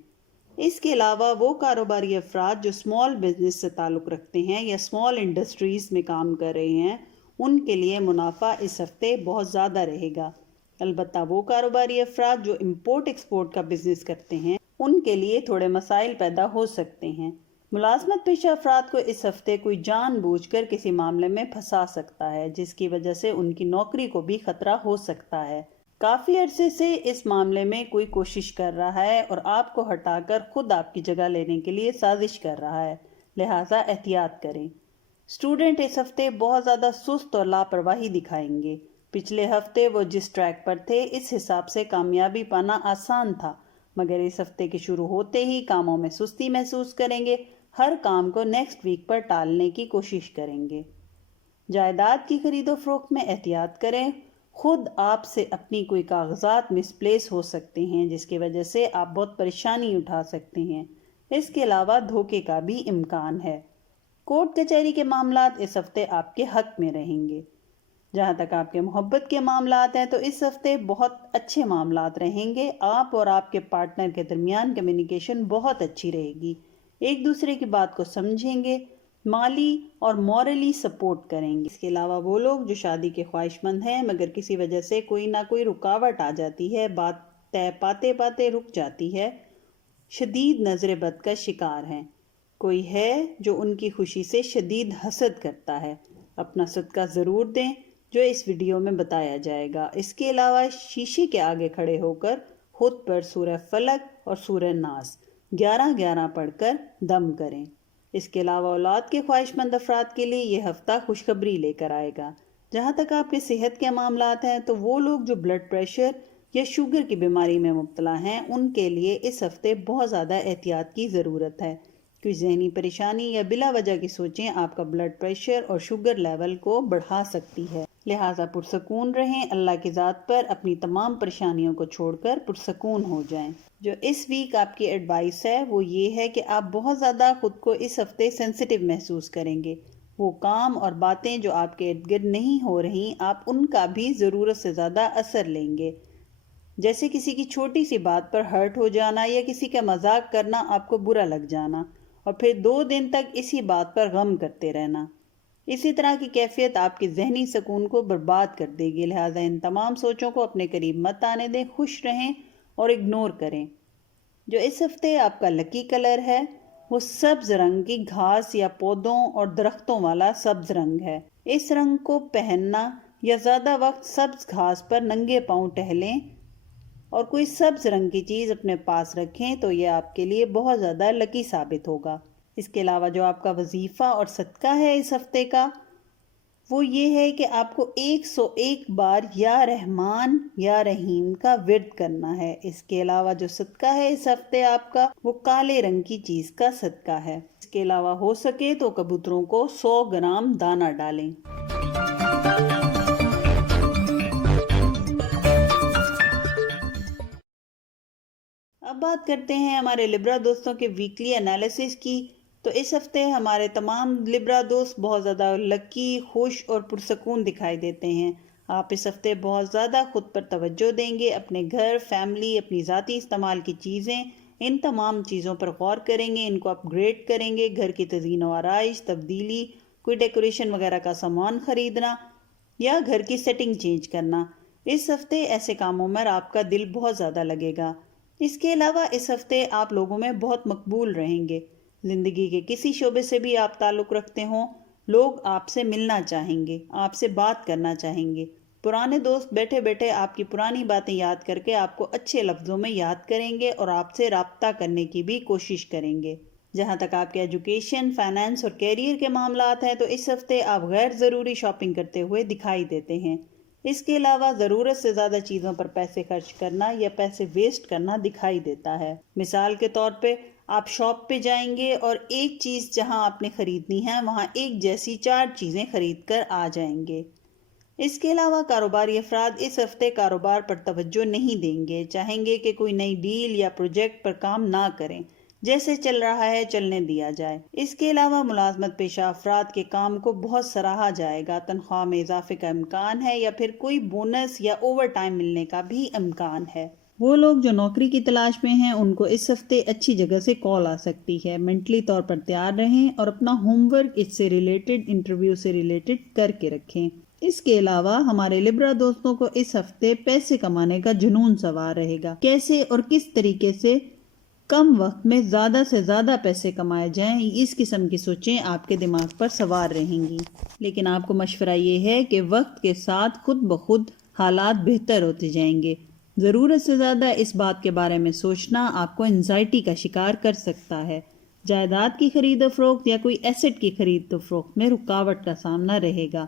اس کے علاوہ وہ کاروباری افراد جو اسمال بزنس سے تعلق رکھتے ہیں یا اسمال انڈسٹریز میں کام کر رہے ہیں، ان کے لیے منافع اس ہفتے بہت زیادہ رہے گا۔ البتہ وہ کاروباری افراد جو امپورٹ ایکسپورٹ کا بزنس کرتے ہیں، ان کے لیے تھوڑے مسائل پیدا ہو سکتے ہیں۔ ملازمت پیشہ افراد کو اس ہفتے کوئی جان بوجھ کر کسی معاملے میں پھنسا سکتا ہے، جس کی وجہ سے ان کی نوکری کو بھی خطرہ ہو سکتا ہے۔ کافی عرصے سے اس معاملے میں کوئی کوشش کر رہا ہے اور آپ کو ہٹا کر خود آپ کی جگہ لینے کے لیے سازش کر رہا ہے، لہٰذا احتیاط کریں۔ اسٹوڈنٹ اس ہفتے بہت زیادہ سست اور لاپرواہی دکھائیں گے۔ پچھلے ہفتے وہ جس ٹریک پر تھے اس حساب سے کامیابی پانا آسان تھا، مگر اس ہفتے کے شروع ہوتے ہی کاموں میں سستی محسوس کریں گے، ہر کام کو نیکسٹ ویک پر ٹالنے کی کوشش کریں گے۔ جائیداد کی خرید و فروخت میں احتیاط کریں، خود آپ سے اپنی کوئی کاغذات مس پلیس ہو سکتے ہیں جس کی وجہ سے آپ بہت پریشانی اٹھا سکتے ہیں۔ اس کے علاوہ دھوکے کا بھی امکان ہے۔ کورٹ کچہری کے معاملات اس ہفتے آپ کے حق میں رہیں گے۔ جہاں تک آپ کے محبت کے معاملات ہیں تو اس ہفتے بہت اچھے معاملات رہیں گے۔ آپ اور آپ کے پارٹنر کے درمیان کمیونیکیشن بہت اچھی رہے گی، ایک دوسرے کی بات کو سمجھیں گے، مالی اور مورلی سپورٹ کریں گے۔ اس کے علاوہ وہ لوگ جو شادی کے خواہش مند ہیں مگر کسی وجہ سے کوئی نہ کوئی رکاوٹ آ جاتی ہے، بات طے پاتے پاتے رک جاتی ہے، شدید نظر بد کا شکار ہیں۔ کوئی ہے جو ان کی خوشی سے شدید حسد کرتا ہے، اپنا صدقہ ضرور دیں جو اس ویڈیو میں بتایا جائے گا۔ اس کے علاوہ شیشے کے آگے کھڑے ہو کر خود پر سورہ فلق اور سورہ ناس 11 پڑھ کر دم کریں۔ اس کے علاوہ اولاد کے خواہش مند افراد کے لیے یہ ہفتہ خوشخبری لے کر آئے گا۔ جہاں تک آپ کے صحت کے معاملات ہیں تو وہ لوگ جو بلڈ پریشر یا شوگر کی بیماری میں مبتلا ہیں ان کے لیے اس ہفتے بہت زیادہ احتیاط کی ضرورت ہے۔ کوئی ذہنی پریشانی یا بلا وجہ کی سوچیں آپ کا بلڈ پریشر اور شوگر لیول کو بڑھا سکتی ہے، لہٰذا پرسکون رہیں، اللہ کی ذات پر اپنی تمام پریشانیوں کو چھوڑ کر پرسکون ہو جائیں۔ جو اس ویک آپ کی ایڈوائس ہے وہ یہ ہے کہ آپ بہت زیادہ خود کو اس ہفتے سینسیٹیو محسوس کریں گے۔ وہ کام اور باتیں جو آپ کے ارد گرد نہیں ہو رہی، آپ ان کا بھی ضرورت سے زیادہ اثر لیں گے، جیسے کسی کی چھوٹی سی بات پر ہرٹ ہو جانا یا کسی کا مذاق کرنا آپ کو برا لگ جانا اور پھر 2 دن تک اسی بات پر غم کرتے رہنا۔ اسی طرح کی کیفیت آپ کے ذہنی سکون کو برباد کر دے گی، لہٰذا ان تمام سوچوں کو اپنے قریب مت آنے دیں، خوش رہیں اور اگنور کریں۔ جو اس ہفتے آپ کا لکی کلر ہے وہ سبز رنگ کی گھاس یا پودوں اور درختوں والا سبز رنگ ہے۔ اس رنگ کو پہننا یا زیادہ وقت سبز گھاس پر ننگے پاؤں ٹہلیں اور کوئی سبز رنگ کی چیز اپنے پاس رکھیں تو یہ آپ کے لیے بہت زیادہ لکی ثابت ہوگا۔ اس کے علاوہ جو آپ کا وظیفہ اور صدقہ ہے اس ہفتے کا وہ یہ ہے کہ آپ کو 101 بار یا رحمان یا رحیم کا ورد کرنا ہے۔ اس کے علاوہ جو صدقہ ہے اس ہفتے آپ کا وہ کالے رنگ کی چیز کا صدقہ ہے۔ اس کے علاوہ ہو سکے تو کبوتروں کو 100 گرام دانہ ڈالیں۔ اب بات کرتے ہیں ہمارے لبرا دوستوں کے ویکلی انالیسس کی۔ تو اس ہفتے ہمارے تمام لبرا دوست بہت زیادہ لکی، خوش اور پرسکون دکھائی دیتے ہیں۔ آپ اس ہفتے بہت زیادہ خود پر توجہ دیں گے، اپنے گھر، فیملی، اپنی ذاتی استعمال کی چیزیں، ان تمام چیزوں پر غور کریں گے، ان کو اپ گریڈ کریں گے، گھر کی تزئین و آرائش، تبدیلی، کوئی ڈیکوریشن وغیرہ کا سامان خریدنا یا گھر کی سیٹنگ چینج کرنا۔ اس ہفتے ایسے کاموں میں آپ کا دل بہت زیادہ لگے گا۔ اس کے علاوہ اس ہفتے آپ لوگوں میں بہت مقبول رہیں گے۔ زندگی کے کسی شعبے سے بھی آپ تعلق رکھتے ہوں، لوگ آپ سے ملنا چاہیں گے، آپ سے بات کرنا چاہیں گے۔ پرانے دوست بیٹھے بیٹھے آپ کی پرانی باتیں یاد کر کے آپ کو اچھے لفظوں میں یاد کریں گے اور آپ سے رابطہ کرنے کی بھی کوشش کریں گے۔ جہاں تک آپ کے ایجوکیشن، فائنانس اور کیریئر کے معاملات ہیں تو اس ہفتے آپ غیر ضروری شاپنگ کرتے ہوئے دکھائی دیتے ہیں۔ اس کے علاوہ ضرورت سے زیادہ چیزوں پر پیسے خرچ کرنا یا پیسے ویسٹ کرنا دکھائی دیتا ہے۔ مثال کے طور پہ آپ شاپ پہ جائیں گے اور ایک چیز جہاں آپ نے خریدنی ہے وہاں ایک جیسی 4 چیزیں خرید کر آ جائیں گے۔ اس کے علاوہ کاروباری افراد اس ہفتے کاروبار پر توجہ نہیں دیں گے، چاہیں گے کہ کوئی نئی ڈیل یا پروجیکٹ پر کام نہ کریں، جیسے چل رہا ہے چلنے دیا جائے۔ اس کے علاوہ ملازمت پیشہ افراد کے کام کو بہت سراہا جائے گا۔ تنخواہ میں اضافے کا امکان ہے یا پھر کوئی بونس یا اوور ٹائم ملنے کا بھی امکان ہے۔ وہ لوگ جو نوکری کی تلاش میں ہیں ان کو اس ہفتے اچھی جگہ سے کال آ سکتی ہے۔ مینٹلی طور پر تیار رہیں اور اپنا ہوم ورک اس سے ریلیٹڈ، انٹرویو سے ریلیٹڈ کر کے رکھیں۔ اس کے علاوہ ہمارے لبرا دوستوں کو اس ہفتے پیسے کمانے کا جنون سوار رہے گا۔ کیسے اور کس طریقے سے کم وقت میں زیادہ سے زیادہ پیسے کمائے جائیں، اس قسم کی سوچیں آپ کے دماغ پر سوار رہیں گی۔ لیکن آپ کو مشورہ یہ ہے کہ وقت کے ساتھ خود بخود حالات بہتر ہوتے جائیں گے۔ ضرورت سے زیادہ اس بات کے بارے میں سوچنا آپ کو انزائٹی کا شکار کر سکتا ہے۔ جائیداد کی خرید و فروخت یا کوئی ایسٹ کی خرید و فروخت میں رکاوٹ کا سامنا رہے گا۔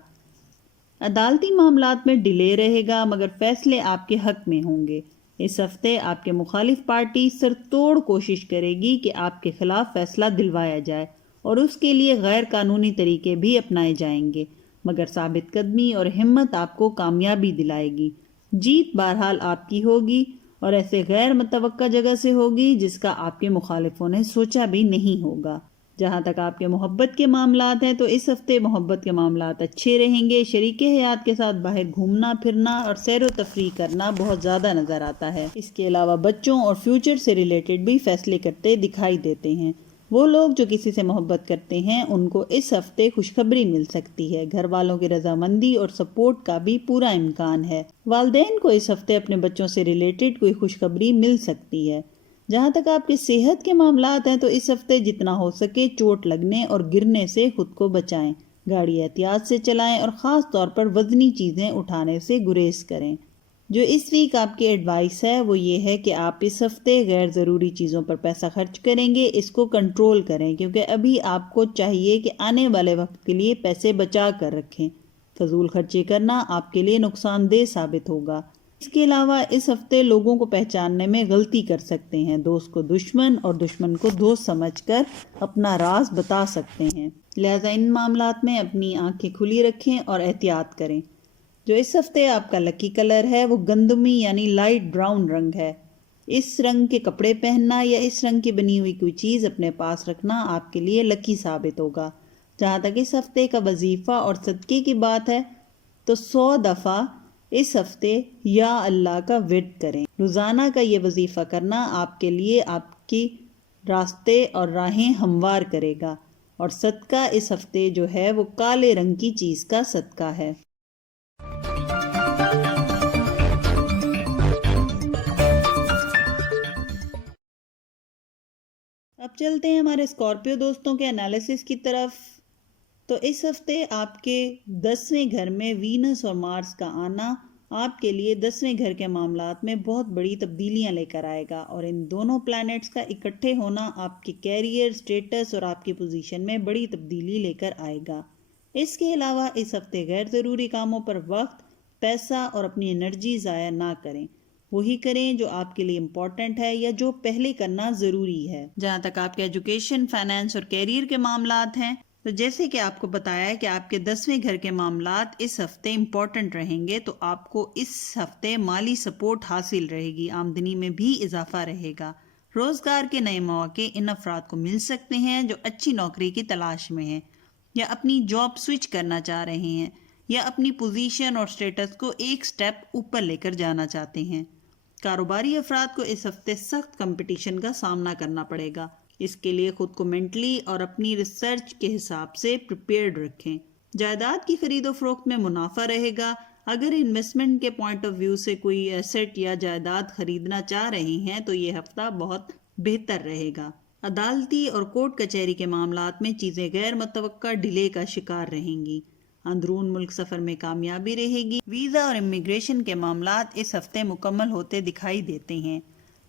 عدالتی معاملات میں ڈیلے رہے گا مگر فیصلے آپ کے حق میں ہوں گے۔ اس ہفتے آپ کے مخالف پارٹی سر توڑ کوشش کرے گی کہ آپ کے خلاف فیصلہ دلوایا جائے اور اس کے لیے غیر قانونی طریقے بھی اپنائے جائیں گے، مگر ثابت قدمی اور ہمت آپ کو کامیابی دلائے گی۔ جیت بہرحال آپ کی ہوگی اور ایسے غیر متوقع جگہ سے ہوگی جس کا آپ کے مخالفوں نے سوچا بھی نہیں ہوگا۔ جہاں تک آپ کے محبت کے معاملات ہیں تو اس ہفتے محبت کے معاملات اچھے رہیں گے۔ شریک حیات کے ساتھ باہر گھومنا پھرنا اور سیر و تفریح کرنا بہت زیادہ نظر آتا ہے۔ اس کے علاوہ بچوں اور فیوچر سے ریلیٹڈ بھی فیصلے کرتے دکھائی دیتے ہیں۔ وہ لوگ جو کسی سے محبت کرتے ہیں ان کو اس ہفتے خوشخبری مل سکتی ہے۔ گھر والوں کی رضامندی اور سپورٹ کا بھی پورا امکان ہے۔ والدین کو اس ہفتے اپنے بچوں سے ریلیٹڈ کوئی خوشخبری مل سکتی ہے۔ جہاں تک آپ کی صحت کے معاملات ہیں تو اس ہفتے جتنا ہو سکے چوٹ لگنے اور گرنے سے خود کو بچائیں۔ گاڑی احتیاط سے چلائیں اور خاص طور پر وزنی چیزیں اٹھانے سے گریز کریں۔ جو اس ویک آپ کی ایڈوائس ہے وہ یہ ہے کہ آپ اس ہفتے غیر ضروری چیزوں پر پیسہ خرچ کریں گے، اس کو کنٹرول کریں کیونکہ ابھی آپ کو چاہیے کہ آنے والے وقت کے لیے پیسے بچا کر رکھیں۔ فضول خرچی کرنا آپ کے لیے نقصان دہ ثابت ہوگا۔ اس کے علاوہ اس ہفتے لوگوں کو پہچاننے میں غلطی کر سکتے ہیں۔ دوست کو دشمن اور دشمن کو دوست سمجھ کر اپنا راز بتا سکتے ہیں، لہذا ان معاملات میں اپنی آنکھیں کھلی رکھیں اور احتیاط کریں۔ جو اس ہفتے آپ کا لکی کلر ہے وہ گندمی یعنی لائٹ براؤن رنگ ہے۔ اس رنگ کے کپڑے پہننا یا اس رنگ کی بنی ہوئی کوئی چیز اپنے پاس رکھنا آپ کے لیے لکی ثابت ہوگا۔ جہاں تک اس ہفتے کا وظیفہ اور صدقے کی بات ہے تو 100 دفعہ اس ہفتے یا اللہ کا ورد کریں۔ روزانہ کا یہ وظیفہ کرنا آپ کے لیے آپ کی راستے اور راہیں ہموار کرے گا، اور صدقہ اس ہفتے جو ہے وہ کالے رنگ کی چیز کا صدقہ ہے۔ اب چلتے ہیں ہمارے اسکارپیو دوستوں کے انالیسس کی طرف۔ تو اس ہفتے آپ کے 10ویں گھر میں وینس اور مارس کا آنا آپ کے لیے 10ویں گھر کے معاملات میں بہت بڑی تبدیلیاں لے کر آئے گا، اور ان دونوں پلانٹس کا اکٹھے ہونا آپ کے کیریئر، سٹیٹس اور آپ کی پوزیشن میں بڑی تبدیلی لے کر آئے گا۔ اس کے علاوہ اس ہفتے غیر ضروری کاموں پر وقت، پیسہ اور اپنی انرجی ضائع نہ کریں۔ وہی کریں جو آپ کے لیے امپورٹنٹ ہے یا جو پہلے کرنا ضروری ہے۔ جہاں تک آپ کے ایجوکیشن، فائنانس اور کیریئر کے معاملات ہیں تو جیسے کہ آپ کو بتایا ہے کہ آپ کے 10ویں گھر کے معاملات اس ہفتے امپورٹنٹ رہیں گے، تو آپ کو اس ہفتے مالی سپورٹ حاصل رہے گی، آمدنی میں بھی اضافہ رہے گا۔ روزگار کے نئے مواقع ان افراد کو مل سکتے ہیں جو اچھی نوکری کی تلاش میں ہیں، یا اپنی جاب سوئچ کرنا چاہ رہے ہیں، یا اپنی پوزیشن اور سٹیٹس کو ایک سٹیپ اوپر لے کر جانا چاہتے ہیں۔ کاروباری افراد کو اس ہفتے سخت کمپٹیشن کا سامنا کرنا پڑے گا، اس کے لیے خود کو مینٹلی اور اپنی ریسرچ کے حساب سے پریپیئرڈ رکھیں۔ جائیداد کی خرید و فروخت میں منافع رہے گا۔ اگر انویسٹمنٹ کے پوائنٹ آف ویو سے کوئی ایسٹ یا جائیداد خریدنا چاہ رہے ہیں تو یہ ہفتہ بہت بہتر رہے گا۔ عدالتی اور کورٹ کچہری کے معاملات میں چیزیں غیر متوقع ڈیلے کا شکار رہیں گی۔ اندرون ملک سفر میں کامیابی رہے گی۔ ویزا اور امیگریشن کے معاملات اس ہفتے مکمل ہوتے دکھائی دیتے ہیں۔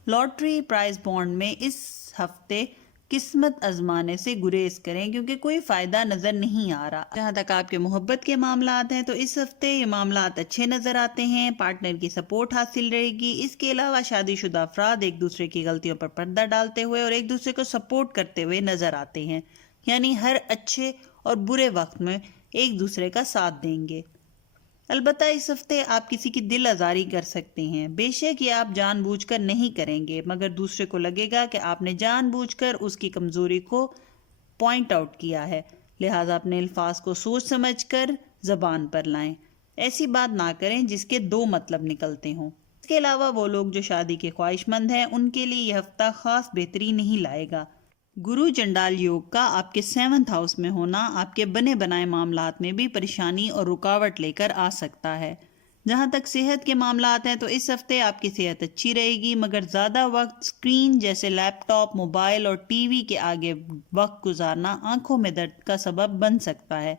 لاٹری پرائز بانڈ میں اس ہفتے قسمت آزمانے سے گریز کریں کیونکہ کوئی فائدہ نظر نہیں آ رہا۔ جہاں تک آپ کے محبت کے معاملات ہیں تو اس ہفتے یہ معاملات اچھے نظر آتے ہیں، پارٹنر کی سپورٹ حاصل رہے گی۔ اس کے علاوہ شادی شدہ افراد ایک دوسرے کی غلطیوں پر پردہ ڈالتے ہوئے اور ایک دوسرے کو سپورٹ کرتے ہوئے نظر آتے ہیں، یعنی ہر اچھے اور برے وقت میں ایک دوسرے کا ساتھ دیں گے۔ البتہ اس ہفتے آپ کسی کی دل آزاری کر سکتے ہیں. بے شک یہ آپ جان بوجھ کر نہیں کریں گے، مگر دوسرے کو لگے گا کہ آپ نے جان بوجھ کر اس کی کمزوری کو پوائنٹ آؤٹ کیا ہے، لہٰذا اپنے الفاظ کو سوچ سمجھ کر زبان پر لائیں. ایسی بات نہ کریں جس کے دو مطلب نکلتے ہوں. اس کے علاوہ وہ لوگ جو شادی کے خواہش مند ہیں ان کے لیے یہ ہفتہ خاص بہتری نہیں لائے گا. گرو چنڈال یوگ کا آپ کے 7th ہاؤس میں ہونا آپ کے بنے بنائے معاملات میں بھی پریشانی اور رکاوٹ لے کر آ سکتا ہے. جہاں تک صحت کے معاملات ہیں تو اس ہفتے آپ کی صحت اچھی رہے گی، مگر زیادہ وقت اسکرین جیسے لیپ ٹاپ، موبائل اور ٹی وی کے آگے وقت گزارنا آنکھوں میں درد کا سبب بن سکتا ہے.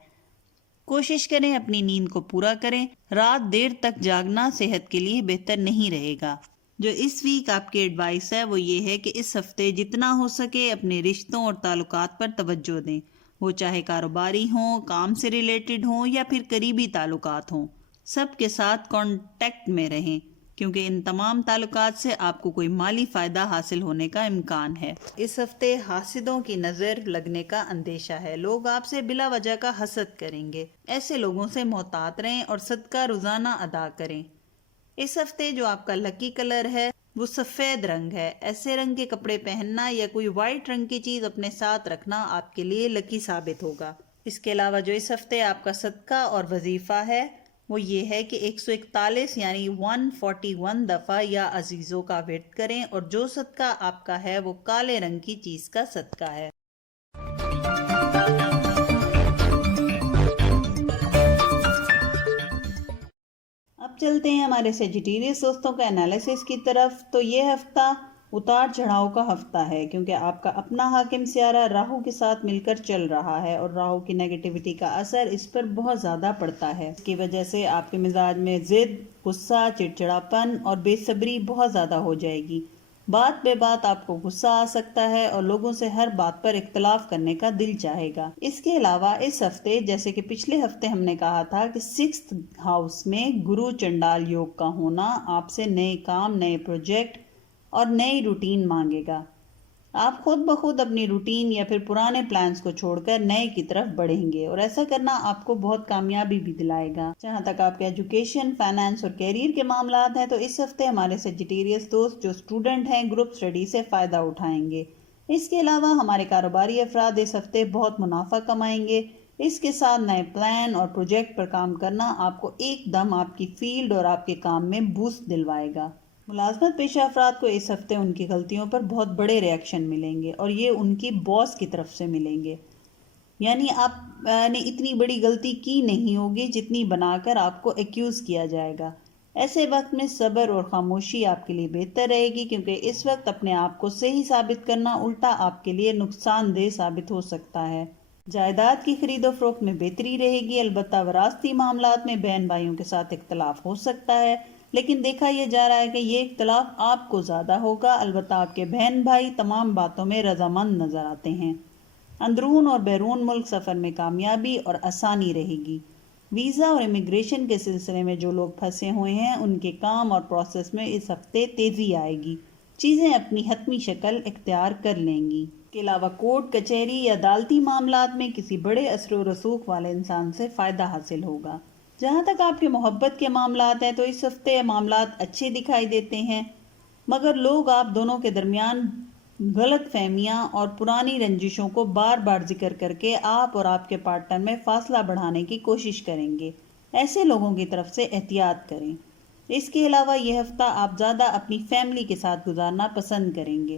کوشش کریں اپنی نیند کو پورا کریں. رات دیر تک جاگنا صحت کے لیے بہتر نہیں رہے گا. جو اس ویک آپ کی ایڈوائس ہے وہ یہ ہے کہ اس ہفتے جتنا ہو سکے اپنے رشتوں اور تعلقات پر توجہ دیں، وہ چاہے کاروباری ہوں، کام سے ریلیٹڈ ہوں یا پھر قریبی تعلقات ہوں. سب کے ساتھ کانٹیکٹ میں رہیں کیونکہ ان تمام تعلقات سے آپ کو کوئی مالی فائدہ حاصل ہونے کا امکان ہے. اس ہفتے حاسدوں کی نظر لگنے کا اندیشہ ہے. لوگ آپ سے بلا وجہ کا حسد کریں گے. ایسے لوگوں سے محتاط رہیں اور صدقہ روزانہ ادا کریں. اس ہفتے جو آپ کا لکی کلر ہے وہ سفید رنگ ہے. ایسے رنگ کے کپڑے پہننا یا کوئی وائٹ رنگ کی چیز اپنے ساتھ رکھنا آپ کے لیے لکی ثابت ہوگا. اس کے علاوہ جو اس ہفتے آپ کا صدقہ اور وظیفہ ہے وہ یہ ہے کہ 141 یعنی 141 دفعہ یا عزیزوں کا ورد کریں، اور جو صدقہ آپ کا ہے وہ کالے رنگ کی چیز کا صدقہ ہے. اب چلتے ہیں ہمارے سیجیٹیریس دوستوں کا انالیسس کی طرف. تو یہ ہفتہ اتار چڑھاؤ کا ہفتہ ہے کیونکہ آپ کا اپنا حاکم سیارہ راہو کے ساتھ مل کر چل رہا ہے اور راہو کی نیگیٹیوٹی کا اثر اس پر بہت زیادہ پڑتا ہے. اس کی وجہ سے آپ کے مزاج میں ضد، غصہ، چڑچڑاپن اور بے صبری بہت زیادہ ہو جائے گی. بات بے بات آپ کو غصہ آ سکتا ہے اور لوگوں سے ہر بات پر اختلاف کرنے کا دل چاہے گا. اس کے علاوہ اس ہفتے جیسے کہ پچھلے ہفتے ہم نے کہا تھا کہ 6th ہاؤس میں گرو چنڈال یوگ کا ہونا آپ سے نئے کام، نئے پروجیکٹ اور نئی روٹین مانگے گا. آپ خود بخود اپنی روٹین یا پھر پرانے پلانز کو چھوڑ کر نئے کی طرف بڑھیں گے اور ایسا کرنا آپ کو بہت کامیابی بھی دلائے گا. جہاں تک آپ کے ایجوکیشن، فائنانس اور کیریئر کے معاملات ہیں تو اس ہفتے ہمارے سیجیٹیریس دوست جو اسٹوڈنٹ ہیں گروپ اسٹڈی سے فائدہ اٹھائیں گے. اس کے علاوہ ہمارے کاروباری افراد اس ہفتے بہت منافع کمائیں گے. اس کے ساتھ نئے پلان اور پروجیکٹ پر کام کرنا آپ کو ایک دم آپ کی فیلڈ اور آپ کے کام میں بوسٹ دلوائے گا. ملازمت پیشہ افراد کو اس ہفتے ان کی غلطیوں پر بہت بڑے ریاکشن ملیں گے اور یہ ان کی باس کی طرف سے ملیں گے. یعنی آپ نے اتنی بڑی غلطی کی نہیں ہوگی جتنی بنا کر آپ کو ایکیوز کیا جائے گا. ایسے وقت میں صبر اور خاموشی آپ کے لیے بہتر رہے گی کیونکہ اس وقت اپنے آپ کو صحیح ثابت کرنا الٹا آپ کے لیے نقصان دہ ثابت ہو سکتا ہے. جائیداد کی خرید و فروخت میں بہتری رہے گی. البتہ وراثتی معاملات میں بہن بھائیوں کے ساتھ اختلاف ہو سکتا ہے، لیکن دیکھا یہ جا رہا ہے کہ یہ اختلاف آپ کو زیادہ ہوگا. البتہ آپ کے بہن بھائی تمام باتوں میں رضامند نظر آتے ہیں. اندرون اور بیرون ملک سفر میں کامیابی اور آسانی رہے گی. ویزا اور امیگریشن کے سلسلے میں جو لوگ پھنسے ہوئے ہیں ان کے کام اور پروسیس میں اس ہفتے تیزی آئے گی. چیزیں اپنی حتمی شکل اختیار کر لیں گی. اس کے علاوہ کورٹ کچہری یا عدالتی معاملات میں کسی بڑے اثر و رسوخ والے انسان سے فائدہ حاصل ہوگا. جہاں تک آپ کے محبت کے معاملات ہیں تو اس ہفتے معاملات اچھے دکھائی دیتے ہیں، مگر لوگ آپ دونوں کے درمیان غلط فہمیاں اور پرانی رنجشوں کو بار بار ذکر کر کے آپ اور آپ کے پارٹنر میں فاصلہ بڑھانے کی کوشش کریں گے. ایسے لوگوں کی طرف سے احتیاط کریں. اس کے علاوہ یہ ہفتہ آپ زیادہ اپنی فیملی کے ساتھ گزارنا پسند کریں گے.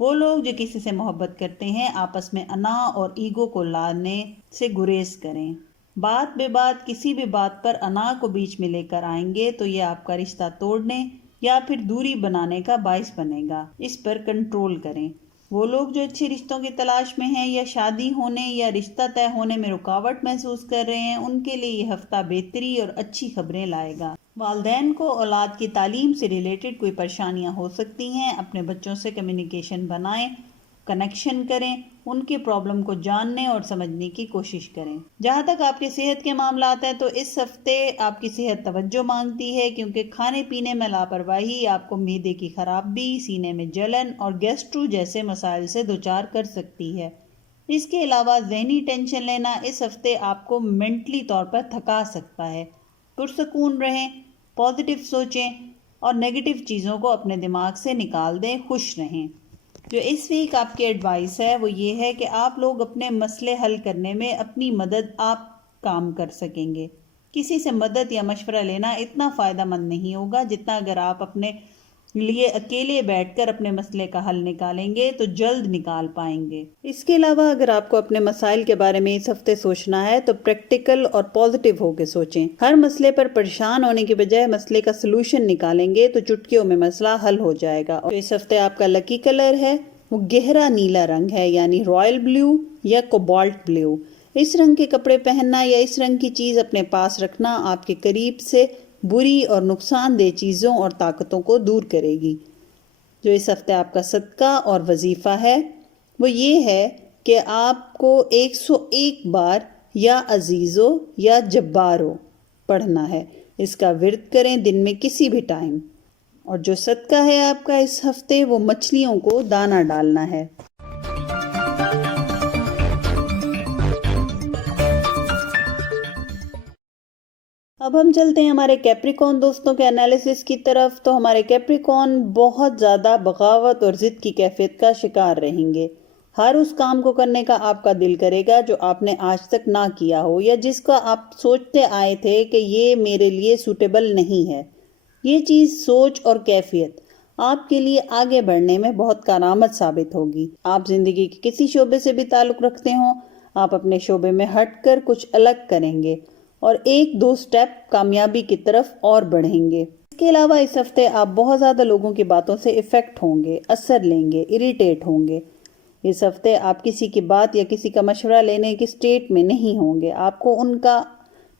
وہ لوگ جو کسی سے محبت کرتے ہیں آپس میں انا اور ایگو کو لانے سے گریز کریں. بات بے بات کسی بھی بات پر انا کو بیچ میں لے کر آئیں گے تو یہ آپ کا رشتہ توڑنے یا پھر دوری بنانے کا باعث بنے گا. اس پر کنٹرول کریں. وہ لوگ جو اچھے رشتوں کی تلاش میں ہیں یا شادی ہونے یا رشتہ طے ہونے میں رکاوٹ محسوس کر رہے ہیں ان کے لیے یہ ہفتہ بہتری اور اچھی خبریں لائے گا. والدین کو اولاد کی تعلیم سے ریلیٹڈ کوئی پریشانیاں ہو سکتی ہیں. اپنے بچوں سے کمیونیکیشن بنائیں، کنیکشن کریں، ان کی پرابلم کو جاننے اور سمجھنے کی کوشش کریں. جہاں تک آپ کے صحت کے معاملات ہیں تو اس ہفتے آپ کی صحت توجہ مانگتی ہے کیونکہ کھانے پینے میں لاپرواہی آپ کو معدے کی خرابی، سینے میں جلن اور گیسٹرو جیسے مسائل سے دوچار کر سکتی ہے. اس کے علاوہ ذہنی ٹینشن لینا اس ہفتے آپ کو مینٹلی طور پر تھکا سکتا ہے. پرسکون رہیں، پازیٹیو سوچیں اور نیگیٹو چیزوں کو اپنے دماغ سے نکال دیں، خوش رہیں۔ جو اس ویک آپ کی ایڈوائس ہے وہ یہ ہے کہ آپ لوگ اپنے مسئلے حل کرنے میں اپنی مدد آپ کام کر سکیں گے۔ کسی سے مدد یا مشورہ لینا اتنا فائدہ مند نہیں ہوگا جتنا اگر آپ اپنے لیے اکیلے بیٹھ کر اپنے مسئلے کا حل نکالیں گے تو جلد نکال پائیں گے۔ اس کے علاوہ اگر آپ کو اپنے مسائل کے بارے میں اس ہفتے سوچنا ہے تو پریکٹیکل اور پازیٹیو ہو کے سوچیں۔ ہر مسئلے پر پریشان ہونے کے بجائے مسئلے کا سلوشن نکالیں گے تو چٹکیوں میں مسئلہ حل ہو جائے گا۔ اور اس ہفتے آپ کا لکی کلر ہے وہ گہرا نیلا رنگ ہے، یعنی رائل بلیو یا کوبالٹ بلیو۔ اس رنگ کے کپڑے پہننا یا اس رنگ کی چیز اپنے پاس رکھنا آپ کے قریب سے بری اور نقصان دہ چیزوں اور طاقتوں کو دور کرے گی۔ جو اس ہفتے آپ کا صدقہ اور وظیفہ ہے وہ یہ ہے کہ آپ کو 101 بار یا عزیزو یا جبارو پڑھنا ہے۔ اس کا ورد کریں دن میں کسی بھی ٹائم۔ اور جو صدقہ ہے آپ کا اس ہفتے وہ مچھلیوں کو دانہ ڈالنا ہے۔ اب ہم چلتے ہیں ہمارے کیپریکون دوستوں کے انالیسس کی طرف۔ تو ہمارے کیپریکون بہت زیادہ بغاوت اور ضد کی کیفیت کا شکار رہیں گے۔ ہر اس کام کو کرنے کا آپ کا دل کرے گا جو آپ نے آج تک نہ کیا ہو یا جس کا آپ سوچتے آئے تھے کہ یہ میرے لیے سوٹیبل نہیں ہے۔ یہ چیز، سوچ اور کیفیت آپ کے لیے آگے بڑھنے میں بہت کارآمد ثابت ہوگی۔ آپ زندگی کے کسی شعبے سے بھی تعلق رکھتے ہوں، آپ اپنے شعبے میں ہٹ کر کچھ الگ کریں گے اور 1-2 سٹیپ کامیابی کی طرف اور بڑھیں گے۔ اس کے علاوہ اس ہفتے آپ بہت زیادہ لوگوں کی باتوں سے افیکٹ ہوں گے، اثر لیں گے، اریٹیٹ ہوں گے۔ اس ہفتے آپ کسی کی بات یا کسی کا مشورہ لینے کی سٹیٹ میں نہیں ہوں گے۔ آپ کو ان کا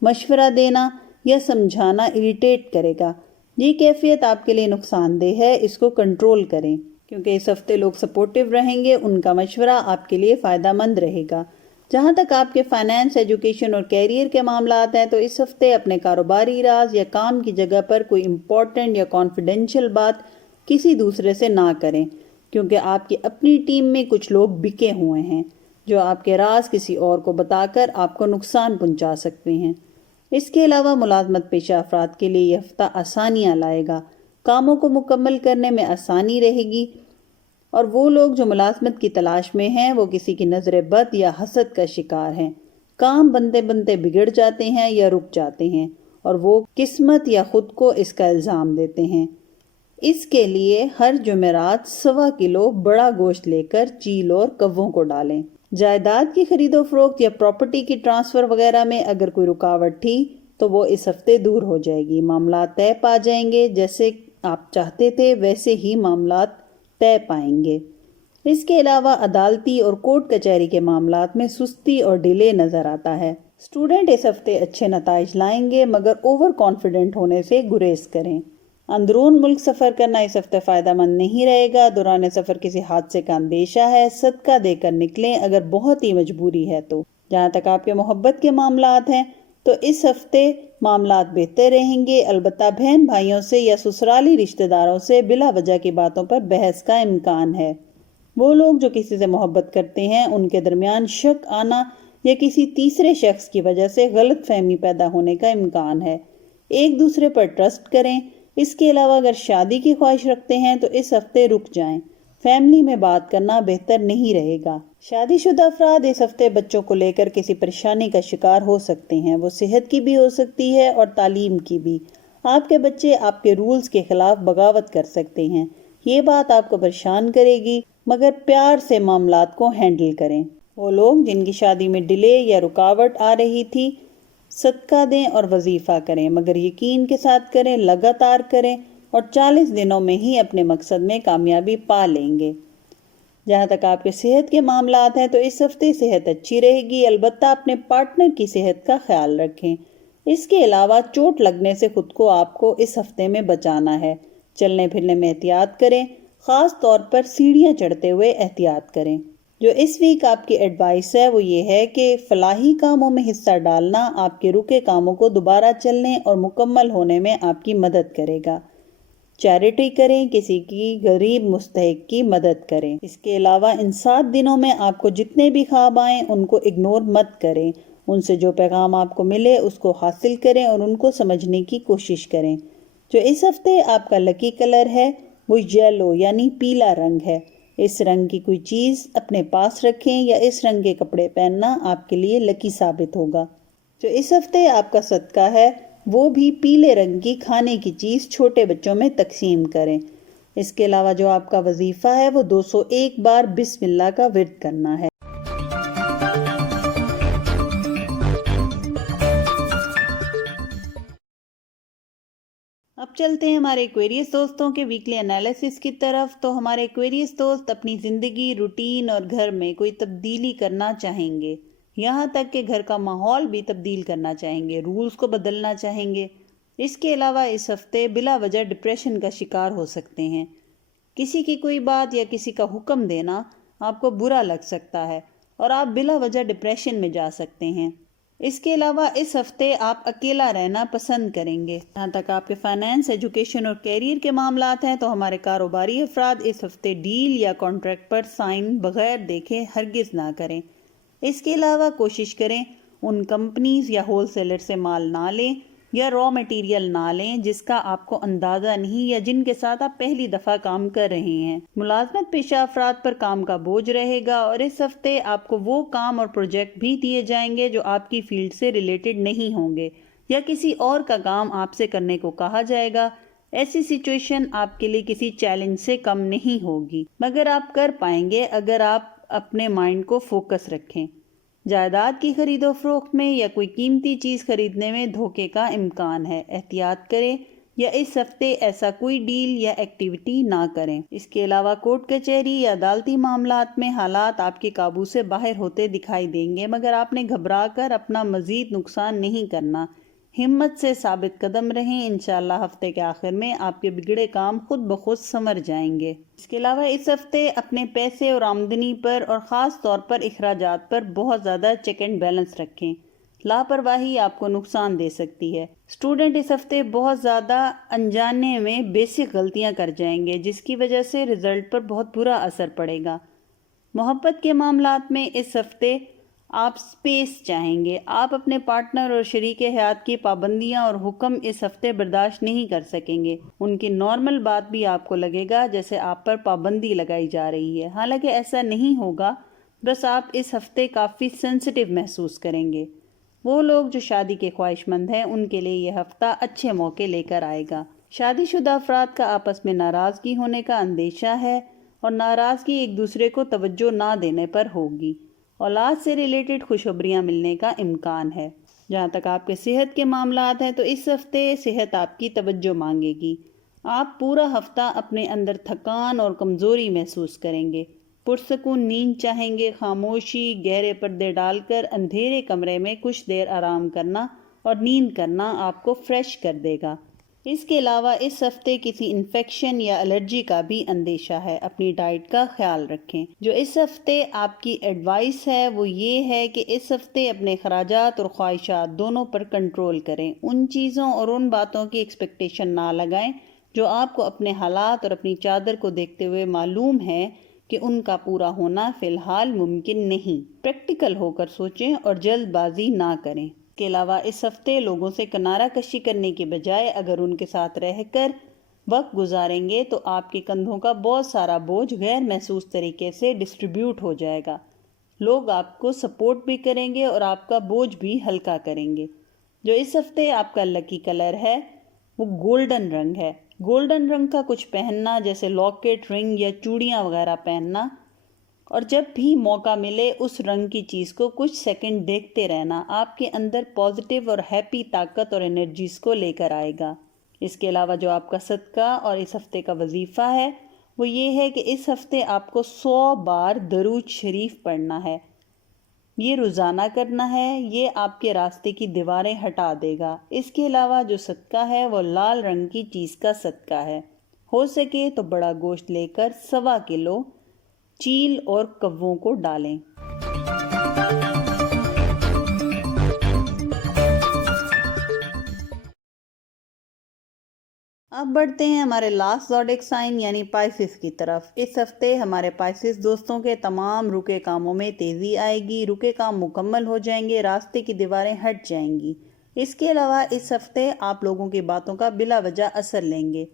مشورہ دینا یا سمجھانا اریٹیٹ کرے گا۔ یہ کیفیت آپ کے لیے نقصان دہ ہے، اس کو کنٹرول کریں کیونکہ اس ہفتے لوگ سپورٹیو رہیں گے، ان کا مشورہ آپ کے لیے فائدہ مند رہے گا۔ جہاں تک آپ کے فائنانس، ایجوکیشن اور کیریئر کے معاملات ہیں تو اس ہفتے اپنے کاروباری راز یا کام کی جگہ پر کوئی امپورٹنٹ یا کانفیڈینشیل بات کسی دوسرے سے نہ کریں کیونکہ آپ کی اپنی ٹیم میں کچھ لوگ بکے ہوئے ہیں جو آپ کے راز کسی اور کو بتا کر آپ کو نقصان پہنچا سکتے ہیں۔ اس کے علاوہ ملازمت پیشہ افراد کے لیے یہ ہفتہ آسانیاں لائے گا، کاموں کو مکمل کرنے میں آسانی رہے گی اور وہ لوگ جو ملازمت کی تلاش میں ہیں وہ کسی کی نظر بد یا حسد کا شکار ہیں۔ کام بنتے بنتے بگڑ جاتے ہیں یا رک جاتے ہیں اور وہ قسمت یا خود کو اس کا الزام دیتے ہیں۔ اس کے لیے ہر جمعرات 1.25 کلو بڑا گوشت لے کر چیل اور کووں کو ڈالیں۔ جائیداد کی خرید و فروخت یا پراپرٹی کی ٹرانسفر وغیرہ میں اگر کوئی رکاوٹ تھی تو وہ اس ہفتے دور ہو جائے گی۔ معاملات طے پا جائیں گے، جیسے آپ چاہتے تھے ویسے ہی معاملات طے پائیں گے۔ اس کے علاوہ عدالتی اور کورٹ کچہری کے معاملات میں سستی اور ڈیلے نظر آتا ہے۔ اسٹوڈنٹ اس ہفتے اچھے نتائج لائیں گے مگر اوور کانفیڈنٹ ہونے سے گریز کریں۔ اندرون ملک سفر کرنا اس ہفتے فائدہ مند نہیں رہے گا۔ دوران سفر کسی حادثے کا اندیشہ ہے، صدقہ دے کر نکلیں اگر بہت ہی مجبوری ہے تو۔ جہاں تک آپ کے محبت کے معاملات ہیں تو اس ہفتے معاملات بہتر رہیں گے، البتہ بہن بھائیوں سے یا سسرالی رشتہ داروں سے بلا وجہ کی باتوں پر بحث کا امکان ہے۔ وہ لوگ جو کسی سے محبت کرتے ہیں ان کے درمیان شک آنا یا کسی تیسرے شخص کی وجہ سے غلط فہمی پیدا ہونے کا امکان ہے۔ ایک دوسرے پر ٹرسٹ کریں۔ اس کے علاوہ اگر شادی کی خواہش رکھتے ہیں تو اس ہفتے رک جائیں، فیملی میں بات کرنا بہتر نہیں رہے گا۔ شادی شدہ افراد اس ہفتے بچوں کو لے کر کسی پریشانی کا شکار ہو سکتے ہیں، وہ صحت کی بھی ہو سکتی ہے اور تعلیم کی بھی۔ آپ کے بچے آپ کے رولز کے خلاف بغاوت کر سکتے ہیں، یہ بات آپ کو پریشان کرے گی مگر پیار سے معاملات کو ہینڈل کریں۔ وہ لوگ جن کی شادی میں ڈیلے یا رکاوٹ آ رہی تھی صدقہ دیں اور وظیفہ کریں مگر یقین کے ساتھ کریں، لگاتار کریں اور 40 دنوں میں ہی اپنے مقصد میں کامیابی پا لیں گے۔ جہاں تک آپ کے صحت کے معاملات ہیں تو اس ہفتے صحت اچھی رہے گی، البتہ اپنے پارٹنر کی صحت کا خیال رکھیں۔ اس کے علاوہ چوٹ لگنے سے خود کو آپ کو اس ہفتے میں بچانا ہے۔ چلنے پھرنے میں احتیاط کریں، خاص طور پر سیڑھیاں چڑھتے ہوئے احتیاط کریں۔ جو اس ویک آپ کی ایڈوائس ہے وہ یہ ہے کہ فلاحی کاموں میں حصہ ڈالنا آپ کے رکے کاموں کو دوبارہ چلنے اور مکمل ہونے میں آپ کی مدد کرے گا۔ چیریٹی کریں، کسی کی غریب مستحق کی مدد کریں۔ اس کے علاوہ ان 7 دنوں میں آپ کو جتنے بھی خواب آئیں ان کو اگنور مت کریں ان سے جو پیغام آپ کو ملے اس کو حاصل کریں اور ان کو سمجھنے کی کوشش کریں۔ جو اس ہفتے آپ کا لکی کلر ہے وہ یلو یعنی پیلا رنگ ہے۔ اس رنگ کی کوئی چیز اپنے پاس رکھیں یا اس رنگ کے کپڑے پہننا آپ کے لیے لکی ثابت ہوگا۔ جو اس ہفتے آپ کا صدقہ ہے وہ بھی پیلے رنگ کی کھانے کی چیز چھوٹے بچوں میں تقسیم کریں۔ اس کے علاوہ جو آپ کا وظیفہ ہے وہ 201 بار بسم اللہ کا ورد کرنا ہے۔ اب چلتے ہیں ہمارے ایکویریس دوستوں کے ویکلی انالیسس کی طرف۔ تو ہمارے ایکویریس دوست اپنی زندگی، روٹین اور گھر میں کوئی تبدیلی کرنا چاہیں گے، یہاں تک کہ گھر کا ماحول بھی تبدیل کرنا چاہیں گے، رولز کو بدلنا چاہیں گے۔ اس کے علاوہ اس ہفتے بلا وجہ ڈپریشن کا شکار ہو سکتے ہیں۔ کسی کی کوئی بات یا کسی کا حکم دینا آپ کو برا لگ سکتا ہے اور آپ بلا وجہ ڈپریشن میں جا سکتے ہیں۔ اس کے علاوہ اس ہفتے آپ اکیلا رہنا پسند کریں گے۔ جہاں تک آپ کے فائنانس، ایجوکیشن اور کیریئر کے معاملات ہیں تو ہمارے کاروباری افراد اس ہفتے ڈیل یا کانٹریکٹ پر سائن بغیر دیکھے ہرگز نہ کریں۔ اس کے علاوہ کوشش کریں ان کمپنیز یا ہول سیلر سے مال نہ لیں یا را مٹیریل نہ لیں جس کا آپ کو اندازہ نہیں یا جن کے ساتھ آپ پہلی دفعہ کام کر رہے ہیں۔ ملازمت پیشہ افراد پر کام کا بوجھ رہے گا اور اس ہفتے آپ کو وہ کام اور پروجیکٹ بھی دیے جائیں گے جو آپ کی فیلڈ سے ریلیٹڈ نہیں ہوں گے یا کسی اور کا کام آپ سے کرنے کو کہا جائے گا۔ ایسی سچویشن آپ کے لیے کسی چیلنج سے کم نہیں ہوگی، مگر آپ کر پائیں گے اگر آپ اپنے مائنڈ کو فوکس رکھیں۔ جائیداد کی خرید و فروخت میں یا کوئی قیمتی چیز خریدنے میں دھوکے کا امکان ہے، احتیاط کریں یا اس ہفتے ایسا کوئی ڈیل یا ایکٹیویٹی نہ کریں۔ اس کے علاوہ کورٹ کچہری یا عدالتی معاملات میں حالات آپ کے قابو سے باہر ہوتے دکھائی دیں گے، مگر آپ نے گھبرا کر اپنا مزید نقصان نہیں کرنا۔ ہمت سے ثابت قدم رہیں، انشاءاللہ ہفتے کے آخر میں آپ کے بگڑے کام خود بخود سنور جائیں گے۔ اس کے علاوہ اس ہفتے اپنے پیسے اور آمدنی پر اور خاص طور پر اخراجات پر بہت زیادہ چیک اینڈ بیلنس رکھیں۔ لاپرواہی آپ کو نقصان دے سکتی ہے۔ اسٹوڈنٹ اس ہفتے بہت زیادہ انجانے میں بیسک غلطیاں کر جائیں گے جس کی وجہ سے رزلٹ پر بہت برا اثر پڑے گا۔ محبت کے معاملات میں اس ہفتے آپ سپیس چاہیں گے۔ آپ اپنے پارٹنر اور شریک حیات کی پابندیاں اور حکم اس ہفتے برداشت نہیں کر سکیں گے۔ ان کی نارمل بات بھی آپ کو لگے گا جیسے آپ پر پابندی لگائی جا رہی ہے، حالانکہ ایسا نہیں ہوگا، بس آپ اس ہفتے کافی سینسٹیو محسوس کریں گے۔ وہ لوگ جو شادی کے خواہش مند ہیں ان کے لیے یہ ہفتہ اچھے موقع لے کر آئے گا۔ شادی شدہ افراد کا آپس میں ناراضگی ہونے کا اندیشہ ہے اور ناراضگی ایک دوسرے کو توجہ نہ دینے پر ہوگی۔ اولاد سے ریلیٹڈ خوشخبریاں ملنے کا امکان ہے۔ جہاں تک آپ کے صحت کے معاملات ہیں تو اس ہفتے صحت آپ کی توجہ مانگے گی۔ آپ پورا ہفتہ اپنے اندر تھکان اور کمزوری محسوس کریں گے۔ پرسکون نیند چاہیں گے۔ خاموشی، گہرے پردے ڈال کر اندھیرے کمرے میں کچھ دیر آرام کرنا اور نیند کرنا آپ کو فریش کر دے گا۔ اس کے علاوہ اس ہفتے کسی انفیکشن یا الرجی کا بھی اندیشہ ہے۔ اپنی ڈائٹ کا خیال رکھیں۔ جو اس ہفتے آپ کی ایڈوائس ہے وہ یہ ہے کہ اس ہفتے اپنے اخراجات اور خواہشات دونوں پر کنٹرول کریں۔ ان چیزوں اور ان باتوں کی ایکسپیکٹیشن نہ لگائیں جو آپ کو اپنے حالات اور اپنی چادر کو دیکھتے ہوئے معلوم ہے کہ ان کا پورا ہونا فی الحال ممکن نہیں۔ پریکٹیکل ہو کر سوچیں اور جلد بازی نہ کریں۔ اس کے علاوہ اس ہفتے لوگوں سے کنارہ کشی کرنے کے بجائے اگر ان کے ساتھ رہ کر وقت گزاریں گے تو آپ کے کندھوں کا بہت سارا بوجھ غیر محسوس طریقے سے ڈسٹریبیوٹ ہو جائے گا۔ لوگ آپ کو سپورٹ بھی کریں گے اور آپ کا بوجھ بھی ہلکا کریں گے۔ جو اس ہفتے آپ کا لکی کلر ہے وہ گولڈن رنگ ہے۔ گولڈن رنگ کا کچھ پہننا جیسے لاکٹ، رنگ یا چوڑیاں وغیرہ پہننا اور جب بھی موقع ملے اس رنگ کی چیز کو کچھ سیکنڈ دیکھتے رہنا آپ کے اندر پازیٹیو اور ہیپی طاقت اور انرجیز کو لے کر آئے گا۔ اس کے علاوہ جو آپ کا صدقہ اور اس ہفتے کا وظیفہ ہے وہ یہ ہے کہ اس ہفتے آپ کو 100 بار درود شریف پڑھنا ہے۔ یہ روزانہ کرنا ہے، یہ آپ کے راستے کی دیواریں ہٹا دے گا۔ اس کے علاوہ جو صدقہ ہے وہ لال رنگ کی چیز کا صدقہ ہے۔ ہو سکے تو بڑا گوشت لے کر 1.25 کلو چیل اور کووں کو ڈالیں۔ اب بڑھتے ہیں ہمارے لاسٹ زوڈک سائن یعنی پائسس کی طرف۔ اس ہفتے ہمارے پائسس دوستوں کے تمام رکے کاموں میں تیزی آئے گی، رکے کام مکمل ہو جائیں گے، راستے کی دیواریں ہٹ جائیں گی۔ اس کے علاوہ اس ہفتے آپ لوگوں کی باتوں کا بلا وجہ اثر لیں گے،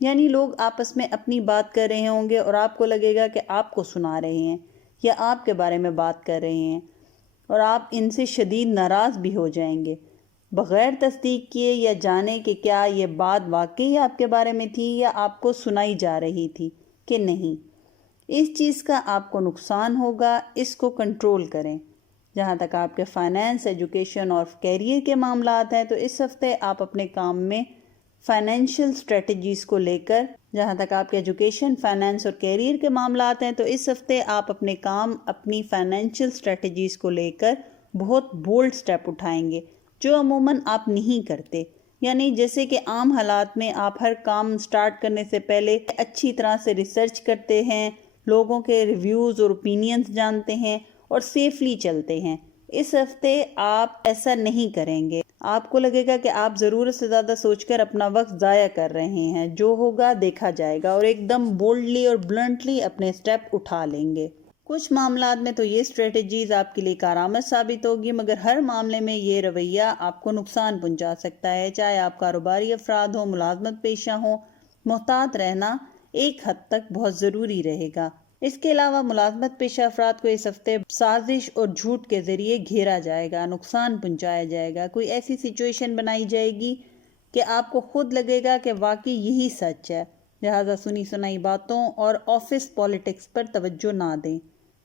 یعنی لوگ آپس میں اپنی بات کر رہے ہوں گے اور آپ کو لگے گا کہ آپ کو سنا رہے ہیں یا آپ کے بارے میں بات کر رہے ہیں، اور آپ ان سے شدید ناراض بھی ہو جائیں گے، بغیر تصدیق کیے یا جانے کہ کیا یہ بات واقعی آپ کے بارے میں تھی یا آپ کو سنائی جا رہی تھی کہ نہیں۔ اس چیز کا آپ کو نقصان ہوگا، اس کو کنٹرول کریں۔ جہاں تک آپ کے فائنینس، ایجوکیشن اور کیریئر کے معاملات ہیں تو اس ہفتے آپ اپنے کام میں فائنینشیل اسٹریٹجیز کو لے کر، جہاں تک آپ کے ایجوکیشن، فائنینس اور کیریئر کے معاملات ہیں تو اس ہفتے آپ اپنے کام، اپنی فائنینشیل اسٹریٹجیز کو لے کر بہت بولڈ سٹیپ اٹھائیں گے جو عموماً آپ نہیں کرتے، یعنی جیسے کہ عام حالات میں آپ ہر کام سٹارٹ کرنے سے پہلے اچھی طرح سے ریسرچ کرتے ہیں، لوگوں کے ریویوز اور اوپینینز جانتے ہیں اور سیفلی چلتے ہیں۔ اس ہفتے آپ ایسا نہیں کریں گے۔ آپ کو لگے گا کہ آپ ضرورت سے زیادہ سوچ کر اپنا وقت ضائع کر رہے ہیں، جو ہوگا دیکھا جائے گا، اور ایک دم بولڈلی اور بلنٹلی اپنے سٹیپ اٹھا لیں گے۔ کچھ معاملات میں تو یہ اسٹریٹجیز آپ کے لیے کارآمد ثابت ہوگی، مگر ہر معاملے میں یہ رویہ آپ کو نقصان پہنچا سکتا ہے، چاہے آپ کاروباری افراد ہوں، ملازمت پیشہ ہوں۔ محتاط رہنا ایک حد تک بہت ضروری رہے گا۔ اس کے علاوہ ملازمت پیشہ افراد کو اس ہفتے سازش اور جھوٹ کے ذریعے گھیرا جائے گا، نقصان پہنچایا جائے گا، کوئی ایسی سچویشن بنائی جائے گی کہ آپ کو خود لگے گا کہ واقعی یہی سچ ہے، لہٰذا سنی سنائی باتوں اور آفس پالیٹکس پر توجہ نہ دیں۔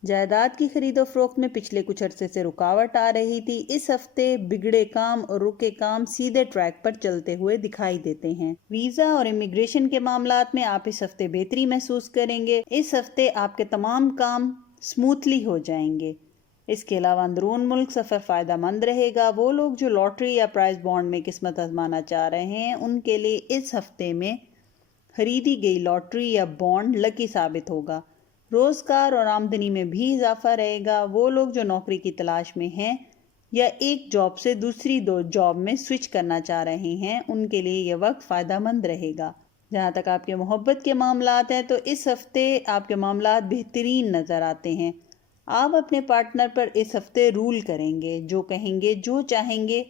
جائیداد کی خرید و فروخت میں پچھلے کچھ عرصے سے رکاوٹ آ رہی تھی، اس ہفتے بگڑے کام اور رکے کام سیدھے ٹریک پر چلتے ہوئے دکھائی دیتے ہیں۔ ویزا اور امیگریشن کے معاملات میں آپ اس ہفتے بہتری محسوس کریں گے، اس ہفتے آپ کے تمام کام سموتھلی ہو جائیں گے۔ اس کے علاوہ اندرون ملک سفر فائدہ مند رہے گا۔ وہ لوگ جو لاٹری یا پرائز بانڈ میں قسمت آزمانا چاہ رہے ہیں ان کے لیے اس ہفتے میں خریدی گئی لاٹری یا بانڈ لکی ثابت ہوگا۔ روزگار اور آمدنی میں بھی اضافہ رہے گا۔ وہ لوگ جو نوکری کی تلاش میں ہیں یا ایک جاب سے دوسری جاب میں سوئچ کرنا چاہ رہے ہیں ان کے لیے یہ وقت فائدہ مند رہے گا۔ جہاں تک آپ کے محبت کے معاملات ہیں تو اس ہفتے آپ کے معاملات بہترین نظر آتے ہیں۔ آپ اپنے پارٹنر پر اس ہفتے رول کریں گے، جو کہیں گے، جو چاہیں گے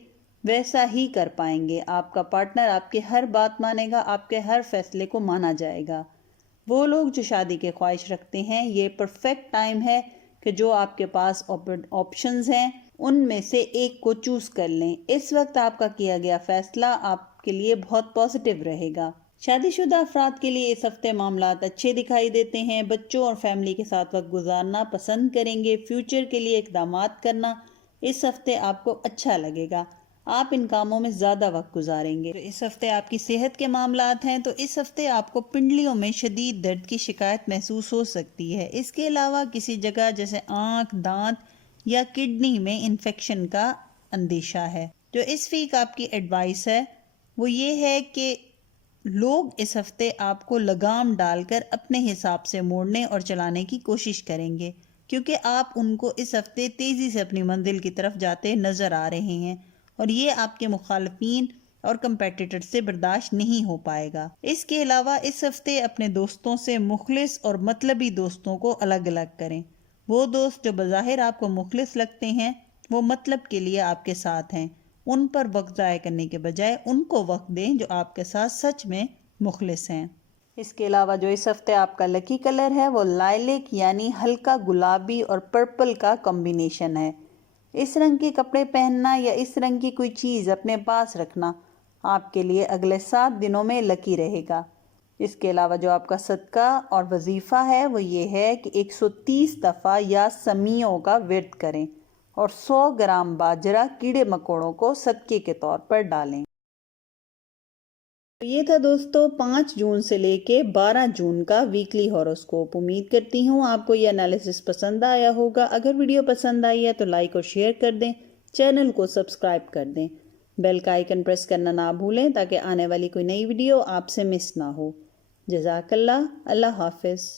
ویسا ہی کر پائیں گے۔ آپ کا پارٹنر آپ کی ہر بات مانے گا، آپ کے ہر فیصلے کو مانا جائے گا۔ وہ لوگ جو شادی کے خواہش رکھتے ہیں یہ پرفیکٹ ٹائم ہے کہ جو آپ کے پاس آپشنز ہیں ان میں سے ایک کو چوز کر لیں۔ اس وقت آپ کا کیا گیا فیصلہ آپ کے لیے بہت پازیٹیو رہے گا۔ شادی شدہ افراد کے لیے اس ہفتے معاملات اچھے دکھائی دیتے ہیں، بچوں اور فیملی کے ساتھ وقت گزارنا پسند کریں گے، فیوچر کے لیے اقدامات کرنا اس ہفتے آپ کو اچھا لگے گا، آپ ان کاموں میں زیادہ وقت گزاریں گے۔ اس ہفتے آپ کی صحت کے معاملات ہیں تو اس ہفتے آپ کو پنڈلیوں میں شدید درد کی شکایت محسوس ہو سکتی ہے۔ اس کے علاوہ کسی جگہ جیسے آنکھ، دانت یا کڈنی میں انفیکشن کا اندیشہ ہے۔ جو اس ویک آپ کی ایڈوائس ہے وہ یہ ہے کہ لوگ اس ہفتے آپ کو لگام ڈال کر اپنے حساب سے موڑنے اور چلانے کی کوشش کریں گے، کیونکہ آپ ان کو اس ہفتے تیزی سے اپنی منزل کی طرف جاتے نظر آ رہے ہیں اور یہ آپ کے مخالفین اور کمپیٹیٹر سے برداشت نہیں ہو پائے گا۔ اس کے علاوہ اس ہفتے اپنے دوستوں سے مخلص اور مطلبی دوستوں کو الگ الگ کریں۔ وہ دوست جو بظاہر آپ کو مخلص لگتے ہیں وہ مطلب کے لیے آپ کے ساتھ ہیں، ان پر وقت ضائع کرنے کے بجائے ان کو وقت دیں جو آپ کے ساتھ سچ میں مخلص ہیں۔ اس کے علاوہ جو اس ہفتے آپ کا لکی کلر ہے وہ لائلک یعنی ہلکا گلابی اور پرپل کا کمبینیشن ہے۔ اس رنگ کے کپڑے پہننا یا اس رنگ کی کوئی چیز اپنے پاس رکھنا آپ کے لیے اگلے 7 دنوں میں لکی رہے گا۔ اس کے علاوہ جو آپ کا صدقہ اور وظیفہ ہے وہ یہ ہے کہ 130 دفعہ یا سمیوں کا ورد کریں اور 100 گرام باجرہ کیڑے مکوڑوں کو صدقے کے طور پر ڈالیں۔ یہ تھا دوستو 5 جون سے لے کے 12 جون کا ویکلی ہاروسکوپ۔ امید کرتی ہوں آپ کو یہ انالیسس پسند آیا ہوگا۔ اگر ویڈیو پسند آئی ہے تو لائک اور شیئر کر دیں، چینل کو سبسکرائب کر دیں، بیل کا آئیکن پریس کرنا نہ بھولیں تاکہ آنے والی کوئی نئی ویڈیو آپ سے مس نہ ہو۔ جزاک اللہ، اللہ حافظ۔